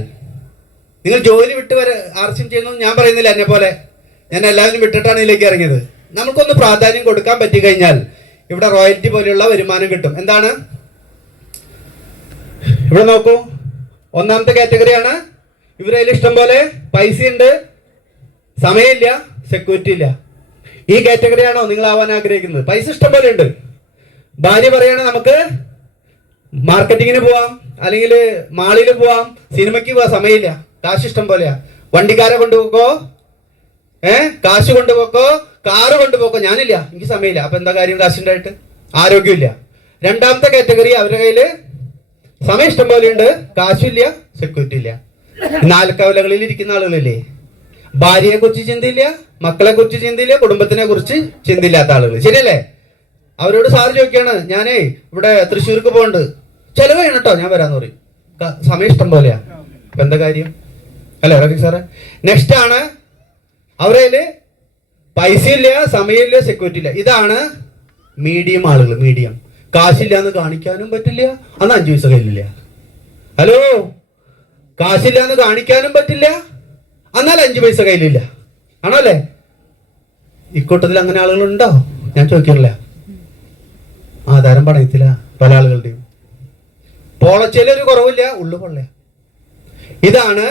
നിങ്ങൾ ജോലി വിട്ട് വരെ ആർസിഎം ചെയ്യുന്നത് ഞാൻ പറയുന്നില്ല, എന്നെ പോലെ ഞാൻ എല്ലാവരും വിട്ടിട്ടാണ് ഇതിലേക്ക് ഇറങ്ങിയത്. നമുക്കൊന്ന് പ്രാധാന്യം കൊടുക്കാൻ പറ്റിക്കഴിഞ്ഞാൽ ഇവിടെ റോയൽറ്റി പോലെയുള്ള വരുമാനം കിട്ടും. എന്താണ് ഇവിടെ നോക്കൂ, 1ാമത്തെ കാറ്റഗറിയാണ്. ഇവരതിൽ ഇഷ്ടം പോലെ പൈസയുണ്ട്, സമയമില്ല, സെക്യൂരിറ്റി ഇല്ല. ഈ കാറ്റഗറിയാണോ നിങ്ങൾ ആവാൻ ആഗ്രഹിക്കുന്നത്? പൈസ ഇഷ്ടം പോലെ ഉണ്ട്. ഭാര്യ പറയാണ് നമുക്ക് മാർക്കറ്റിങ്ങിന് പോവാം, അല്ലെങ്കിൽ മാളിൽ പോവാം, സിനിമയ്ക്ക് പോവാം, സമയമില്ല, കാശ് ഇഷ്ടം പോലെയാ. വണ്ടിക്കാരെ കൊണ്ടുപോക്കോ, കാശ് കൊണ്ടുപോക്കോ, കാറ് കൊണ്ടുപോക്കോ, ഞാനില്ല, എനിക്ക് സമയമില്ല. അപ്പൊ എന്താ കാര്യം? കാശുണ്ടായിട്ട് ആരോഗ്യമില്ല. 2ാമത്തെ കാറ്റഗറി, അവരുടെ കയ്യില് സമയം ഇഷ്ടം പോലെ ഉണ്ട്, കാശില്ല, സെക്യൂരിറ്റി ഇല്ല. 4 കവലകളിൽ ഇരിക്കുന്ന ആളുകളില്ലേ? ഭാര്യയെ കുറിച്ച് ചിന്തയില്ല, മക്കളെ കുറിച്ച് ചിന്തയില്ല, കുടുംബത്തിനെ കുറിച്ച് ചിന്തയില്ലാത്ത ആളുകൾ, ശരിയല്ലേ? അവരോട് സാറ് ചോദിക്കാണ്, ഞാനേ ഇവിടെ തൃശ്ശൂർക്ക് പോകുന്നുണ്ട്, ചെലവ് ചെയ്യണം കേട്ടോ, ഞാൻ വരാന്ന് പറയും. സമയം ഇഷ്ടം പോലെയാ. അപ്പൊ എന്താ കാര്യം? അല്ലേ റഫീഖ് സാറേ? നെക്സ്റ്റ് ആണ്, അവരേല് പൈസ ഇല്ല, സമയമില്ല, സെക്യൂരിറ്റി ഇല്ല. ഇതാണ് മീഡിയം ആളുകൾ. മീഡിയം കാശില്ല എന്ന് കാണിക്കാനും പറ്റില്ല, അന്ന് 5 പൈസ കയ്യിലില്ല. ഹലോ, കാശില്ല എന്ന് കാണിക്കാനും പറ്റില്ല, എന്നാൽ 5 പൈസ കയ്യിലില്ല, ആണോ അല്ലേ? ഇക്കൂട്ടത്തിൽ അങ്ങനെ ആളുകളുണ്ടോ? ഞാൻ ചോദിക്കാറില്ല. ആധാരം പണയത്തില്ല പല ആളുകളുടെയും. പോളച്ചേലൊരു കുറവില്ല, ഉള്ളു പൊള്ളയ. ഇതാണ്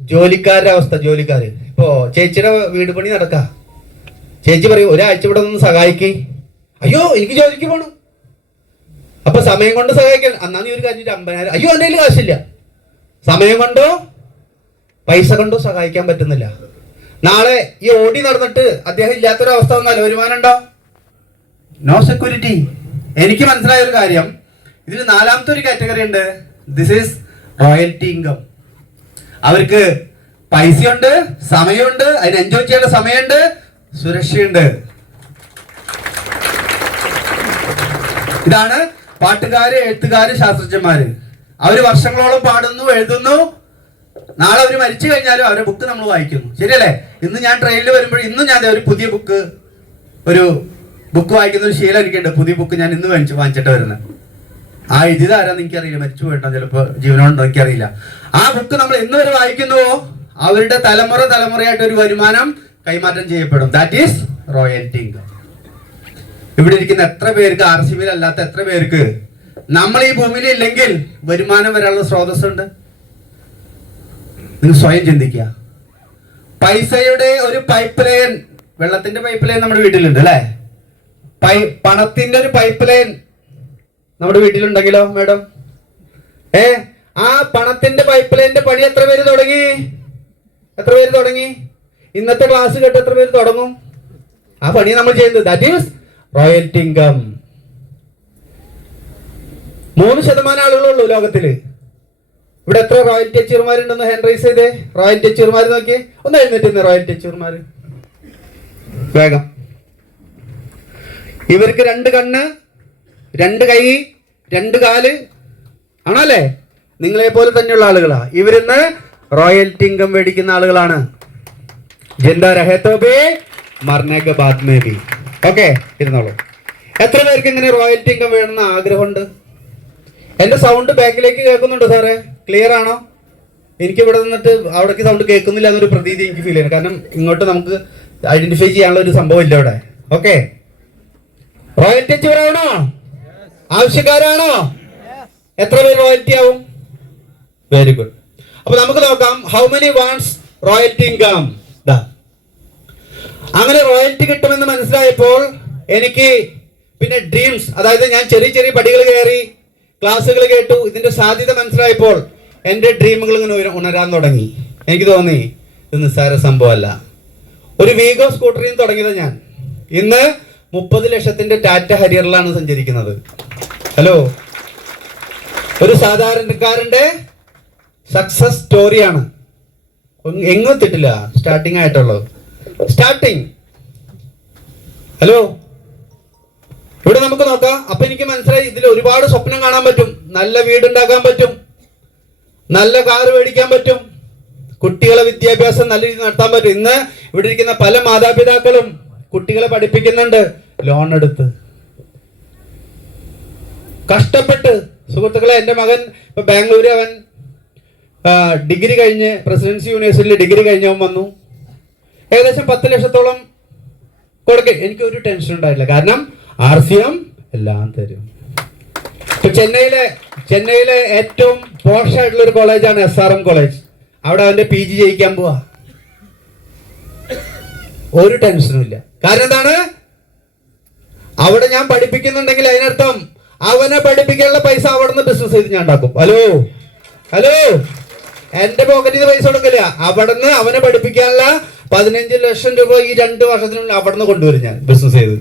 ജോലിക്കാരുടെ അവസ്ഥ. ജോലിക്കാര് ഇപ്പോ ചേച്ചിയുടെ വീട് പണി നടക്ക, ചേച്ചി പറയും ഒരാഴ്ച ഇവിടെ ഒന്ന് സഹായിക്ക്. അയ്യോ എനിക്ക് ജോലിക്ക് പോകണം. അപ്പൊ സമയം കൊണ്ട് സഹായിക്കാൻ അന്നാ നീ ഒരു കാര്യം 50,000. അയ്യോ എൻ്റെ കയ്യിൽ കാശില്ല. സമയം കൊണ്ടോ പൈസ കൊണ്ടോ സഹായിക്കാൻ പറ്റുന്നില്ല. നാളെ ഈ ഓടി നടന്നിട്ട് അദ്ദേഹം ഇല്ലാത്തൊരവസ്ഥ വന്നാൽ വരുമാനം ഉണ്ടോ? No security. എനിക്ക് മനസ്സിലായ ഒരു കാര്യം, ഇതിൽ 4ാമത്തെ ഒരു കാറ്റഗറി ഉണ്ട്. This is royalty income. അവർക്ക് പൈസയുണ്ട്, സമയമുണ്ട്, അതിന് എൻജോയ് ചെയ്യേണ്ട സമയമുണ്ട്, സുരക്ഷയുണ്ട്. ഇതാണ് പാട്ടുകാര്, എഴുത്തുകാര്, ശാസ്ത്രജ്ഞന്മാര്. അവര് വർഷങ്ങളോളം പാടുന്നു, എഴുതുന്നു. നാളെ അവര് മരിച്ചു കഴിഞ്ഞാലും അവരുടെ ബുക്ക് നമ്മൾ വായിക്കുന്നു, ശരിയല്ലേ? ഇന്ന് ഞാൻ ട്രെയിനിൽ വരുമ്പോൾ ഇന്നും ഞാൻ ഒരു പുതിയ ബുക്ക് വായിക്കുന്ന ഒരു ശീലം എനിക്കുണ്ട്. പുതിയ ബുക്ക് ഞാൻ ഇന്ന് വാങ്ങിച്ചിട്ട് വരുന്നത്. ആ എഴുതിയതാരാന്ന് എനിക്കറിയില്ല, മരിച്ചു പോയിട്ടോ, ചിലപ്പോൾ ജീവനോണ്ടോ എനിക്കറിയില്ല. ആ ബുക്ക് നമ്മൾ ഇന്ന് വരെ വായിക്കുന്നുവോ അവരുടെ തലമുറയായിട്ട് ഒരു വരുമാനം കൈമാറ്റം ചെയ്യപ്പെടും. That is royalty income. ഇവിടെ ഇരിക്കുന്ന എത്ര പേർക്ക്, ആർസിഎമ്മിൽ അല്ലാത്ത എത്ര പേർക്ക് നമ്മൾ ഈ ഭൂമിയിൽ ഇല്ലെങ്കിൽ വരുമാനം വരാനുള്ള സ്രോതസ്സുണ്ട്? നിങ്ങൾ സ്വയം ചിന്തിക്കുക. പൈസയുടെ ഒരു പൈപ്പ് ലൈൻ, വെള്ളത്തിന്റെ പൈപ്പ് ലൈൻ നമ്മുടെ വീട്ടിലുണ്ട് അല്ലേ? പണത്തിന്റെ ഒരു പൈപ്പ് ലൈൻ നമ്മുടെ വീട്ടിലുണ്ടെങ്കിലോ മാഡം? ആ പണത്തിന്റെ പൈപ്പ് ലൈനിന്റെ പണി എത്ര പേര് തുടങ്ങി? ഇന്നത്തെ ക്ലാസ് കേട്ട് എത്ര പേര് തുടങ്ങും? ആ പണി നമ്മൾ ചെയ്യുന്നത്. That is royalty income. 3% ആളുകളുള്ളൂ ലോകത്തില്. ഇവിടെ എത്ര റോയൽറ്റി അച്ചീവർമാരുണ്ടെന്ന് ഹാൻഡ് റൈസ് ചെയ്തേ. റോയൽറ്റി അച്ചീവർമാർ നോക്കിയേ, ഒന്ന് എഴുന്നേറ്റ്. റോയൽറ്റി അച്ചീവർമാർ വേഗം. ഇവർക്ക് 2 കണ്ണ്, 2 കൈ, 2 കാല് ആണല്ലേ? നിങ്ങളെ പോലെ തന്നെയുള്ള ആളുകളാ ഇവരിന്ന്. റോയൽറ്റി ഇൻകം മേടിക്കുന്ന ആളുകളാണ്. ജിന്ദാ രഹേ തോ ഭി മർനെ കെ ബാദ് മേ ഭി. ഓക്കെ, ഇരുന്നോളൂ. എത്ര പേർക്ക് ഇങ്ങനെ റോയൽറ്റി ഇൻകം വേണമെന്ന് ആഗ്രഹമുണ്ട്? എന്റെ സൗണ്ട് ബാക്കിലേക്ക് കേൾക്കുന്നുണ്ടോ സാറേ? ക്ലിയർ ആണോ? എനിക്ക് ഇവിടെ നിന്നിട്ട് അവിടേക്ക് സൗണ്ട് കേൾക്കുന്നില്ല എന്നൊരു പ്രതീതി എനിക്ക് ഫീൽ ചെയ്യണം. കാരണം ഇങ്ങോട്ട് നമുക്ക് ഐഡന്റിഫൈ ചെയ്യാനുള്ള ഒരു സംഭവം ഇല്ല ഇവിടെ. ഓക്കെ, റോയൽറ്റി അച്ചീവറാണോ? ആവശ്യക്കാരാണോ? എത്ര പേര് റോയൽറ്റി ആവും? Very good. അപ്പൊ നമുക്ക് നോക്കാം, how many wants royalty income? അങ്ങനെ റോയൽറ്റി കിട്ടുമെന്ന് മനസ്സിലായപ്പോൾ എനിക്ക് പിന്നെ ഡ്രീംസ്, അതായത് ഞാൻ ചെറിയ ചെറിയ പടികൾ കയറി ക്ലാസ്സുകൾ കേട്ടു, ഇതിന്റെ സാധ്യത മനസ്സിലായപ്പോൾ എൻ്റെ ഡ്രീമുകൾ ഇങ്ങനെ ഉണരാൻ തുടങ്ങി. എനിക്ക് തോന്നി ഇത് നിസ്സാര സംഭവമല്ല. ഒരു വീഗോ സ്കൂട്ടറിൽ നിന്ന് തുടങ്ങിയത് ഞാൻ ഇന്ന് 30 ലക്ഷത്തിന്റെ ടാറ്റ ഹരിയറിലാണ് സഞ്ചരിക്കുന്നത്. ഹലോ, ഒരു സാധാരണക്കാരന്റെ സക്സസ് സ്റ്റോറിയാണ്. എങ്ങും എത്തിയിട്ടില്ല, സ്റ്റാർട്ടിങ് ആയിട്ടുള്ളത്. സ്റ്റാർട്ടിങ്. ഹലോ, ഇവിടെ നമുക്ക് നോക്കാം. അപ്പൊ എനിക്ക് മനസ്സിലായി ഇതിൽ ഒരുപാട് സ്വപ്നം കാണാൻ പറ്റും. നല്ല വീടുണ്ടാക്കാൻ പറ്റും, നല്ല കാറ് മേടിക്കാൻ പറ്റും, കുട്ടികളെ വിദ്യാഭ്യാസം നല്ല രീതിയിൽ നടത്താൻ പറ്റും. ഇന്ന് ഇവിടെ ഇരിക്കുന്ന പല മാതാപിതാക്കളും കുട്ടികളെ പഠിപ്പിക്കുന്നുണ്ട് ലോൺ എടുത്ത്, കഷ്ടപ്പെട്ട്. സുഹൃത്തുക്കളെ, എൻ്റെ മകൻ ഇപ്പൊ ബാംഗ്ലൂര്, അവൻ ഡിഗ്രി കഴിഞ്ഞ് പ്രസിഡൻസി യൂണിവേഴ്സിറ്റിയിൽ ഡിഗ്രി കഴിഞ്ഞവൻ വന്നു. ഏകദേശം 10 ലക്ഷത്തോളം കൊടുക്കേ. എനിക്ക് ഒരു ടെൻഷൻ ഉണ്ടായില്ല, കാരണം RCM എല്ലാം തരും. ഇപ്പൊ ചെന്നൈയിലെ ഏറ്റവും പോഷ് ആയിട്ടുള്ള ഒരു കോളേജാണ് SRM കോളേജ്. അവിടെ അവന്റെ PG ജയിക്കാൻ പോവാ. ഒരു ടെൻഷനും ഇല്ല. കാരണം എന്താണ്? അവിടെ ഞാൻ പഠിപ്പിക്കുന്നുണ്ടെങ്കിൽ അതിനർത്ഥം അവനെ പഠിപ്പിക്കാനുള്ള പൈസ അവിടെ നിന്ന് ബിസിനസ് ചെയ്ത് ഞാൻ ഉണ്ടാക്കും. ഹലോ, എന്റെ പോക്കറ്റിൽ നിന്ന് പൈസ കൊടുക്കില്ല. അവിടെ നിന്ന് അവനെ പഠിപ്പിക്കാനുള്ള 15 ലക്ഷം രൂപ ഈ 2 വർഷത്തിനുള്ളിൽ അവിടെ നിന്ന് കൊണ്ടുവരും ഞാൻ ബിസിനസ് ചെയ്ത്.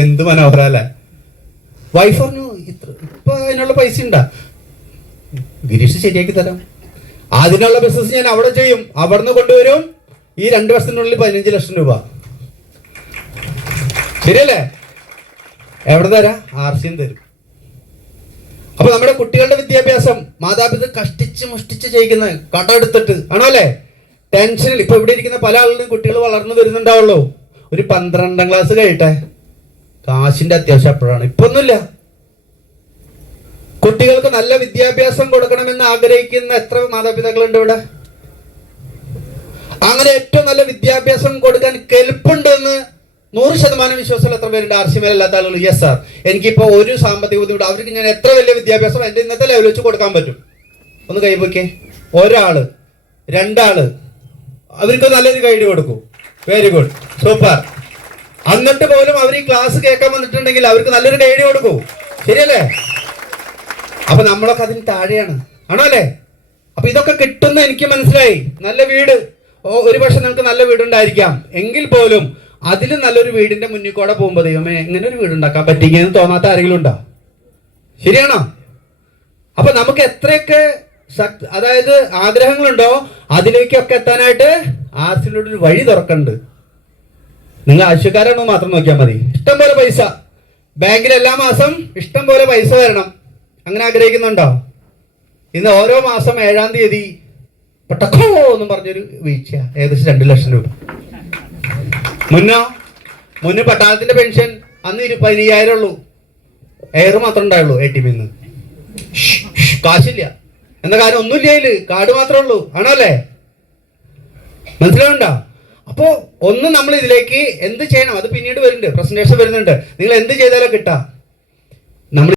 എന്ത് മനോഹരല്ലേ? വൈഫ് പറഞ്ഞു, ഇപ്പൊ അതിനുള്ള പൈസ ഉണ്ടാ, ഗിരീഷ് ശരിയാക്കി തരാം. അതിനുള്ള ബിസിനസ് ഞാൻ അവിടെ ചെയ്യും. അവിടെ നിന്ന് കൊണ്ടുവരും. ഈ 2 വർഷത്തിനുള്ളിൽ 15 ലക്ഷം രൂപ. ശരിയല്ലേ? എവിടെ തരാം? RCM തരും. അപ്പൊ നമ്മുടെ കുട്ടികളുടെ വിദ്യാഭ്യാസം മാതാപിതാക്കൾ കഷ്ടിച്ച് മുഷ്ടിച്ച് ചെയ്യിക്കുന്ന, കടമെടുത്തിട്ട് ആണോ അല്ലേ? ടെൻഷനിൽ. ഇപ്പൊ ഇവിടെ ഇരിക്കുന്ന പല ആളുകളും കുട്ടികൾ വളർന്നു വരുന്നുണ്ടാവുള്ളൂ. ഒരു 12ാം ക്ലാസ് കഴിയട്ടെ, കാശിന്റെ അത്യാവശ്യം അപ്പോഴാണ്. ഇപ്പൊ ഒന്നുമില്ല. കുട്ടികൾക്ക് നല്ല വിദ്യാഭ്യാസം കൊടുക്കണമെന്ന് ആഗ്രഹിക്കുന്ന എത്ര മാതാപിതാക്കളുണ്ട് ഇവിടെ? അങ്ങനെ ഏറ്റവും നല്ല വിദ്യാഭ്യാസം കൊടുക്കാൻ കെൽപ്പുണ്ടെന്ന് 100% വിശ്വാസമുള്ള എത്ര പേരുണ്ട്? RCM അല്ലാത്ത ആളുകൾ. യെസ് സാർ, എനിക്കിപ്പോ ഒരു സാമ്പത്തിക ബുദ്ധിമുട്ട്, അവർക്ക് ഞാൻ എത്ര വലിയ വിദ്യാഭ്യാസം എന്റെ ഇന്നത്തെ ലെവൽ വെച്ച് കൊടുക്കാൻ പറ്റും? ഒന്ന് കൈവയ്ക്കേ. 1 ആള്, 2 ആള്, അവർക്ക് നല്ലൊരു ഗൈഡ് കൊടുക്കൂ. Very good, super. എന്നിട്ട് പോലും അവർ ഈ ക്ലാസ് കേൾക്കാൻ വന്നിട്ടുണ്ടെങ്കിൽ അവർക്ക് നല്ലൊരു ഗൈഡ് കൊടുക്കൂ. ശരിയല്ലേ? അപ്പൊ നമ്മളൊക്കെ അതിന് താഴെയാണ്, ആണോ അല്ലേ? അപ്പൊ ഇതൊക്കെ കിട്ടുന്ന എനിക്ക് മനസ്സിലായി. നല്ല വീട്, ഒരു പക്ഷെ നിങ്ങൾക്ക് നല്ല വീടുണ്ടായിരിക്കാം, എങ്കിൽ പോലും അതിലും നല്ലൊരു വീടിന്റെ മുന്നിൽ കൂടെ പോകുമ്പോൾ ദൈവമേ എങ്ങനെ ഒരു വീടുണ്ടാക്കാൻ പറ്റിയെന്ന് തോന്നാത്ത ആരെങ്കിലും ഉണ്ടോ? ശരിയാണോ? അപ്പൊ നമുക്ക് എത്രയൊക്കെ അതായത് ആഗ്രഹങ്ങളുണ്ടോ അതിലേക്കൊക്കെ എത്താനായിട്ട് RCMിലൂടെ ഒരു വഴി തുറക്കുന്നുണ്ട്. നിങ്ങൾ ആവശ്യക്കാരാണോ മാത്രം നോക്കിയാൽ മതി. ഇഷ്ടം പോലെ പൈസ ബാങ്കിൽ എല്ലാ മാസം ഇഷ്ടം പോലെ പൈസ വരണം. അങ്ങനെ ആഗ്രഹിക്കുന്നുണ്ടോ? ഇന്ന് ഓരോ മാസം 7-ാം തീയതി പട്ടക്കോ എന്നും പറഞ്ഞൊരു വീഴ്ച, ഏകദേശം 2 ലക്ഷം രൂപ. മുന്നേ പട്ടാളത്തിന്റെ പെൻഷൻ അന്ന് 15,000 ഉള്ളൂ. എയർ മാത്രം ഉണ്ടായുള്ളൂ ATMയിൽ നിന്ന്. കാശില്ല എന്ന കാര്യം ഒന്നുമില്ല, അതില് കാർഡ് മാത്രമേ ഉള്ളൂ, ആണോ അല്ലേ? മനസ്സിലാവുണ്ടോ? അപ്പോ ഒന്ന് നമ്മൾ ഇതിലേക്ക് എന്ത് ചെയ്യണം, അത് പിന്നീട് വരുന്നുണ്ട്, പ്രസന്റേഷൻ വരുന്നുണ്ട്. നിങ്ങൾ എന്ത് ചെയ്താലോ കിട്ടാ. നമ്മൾ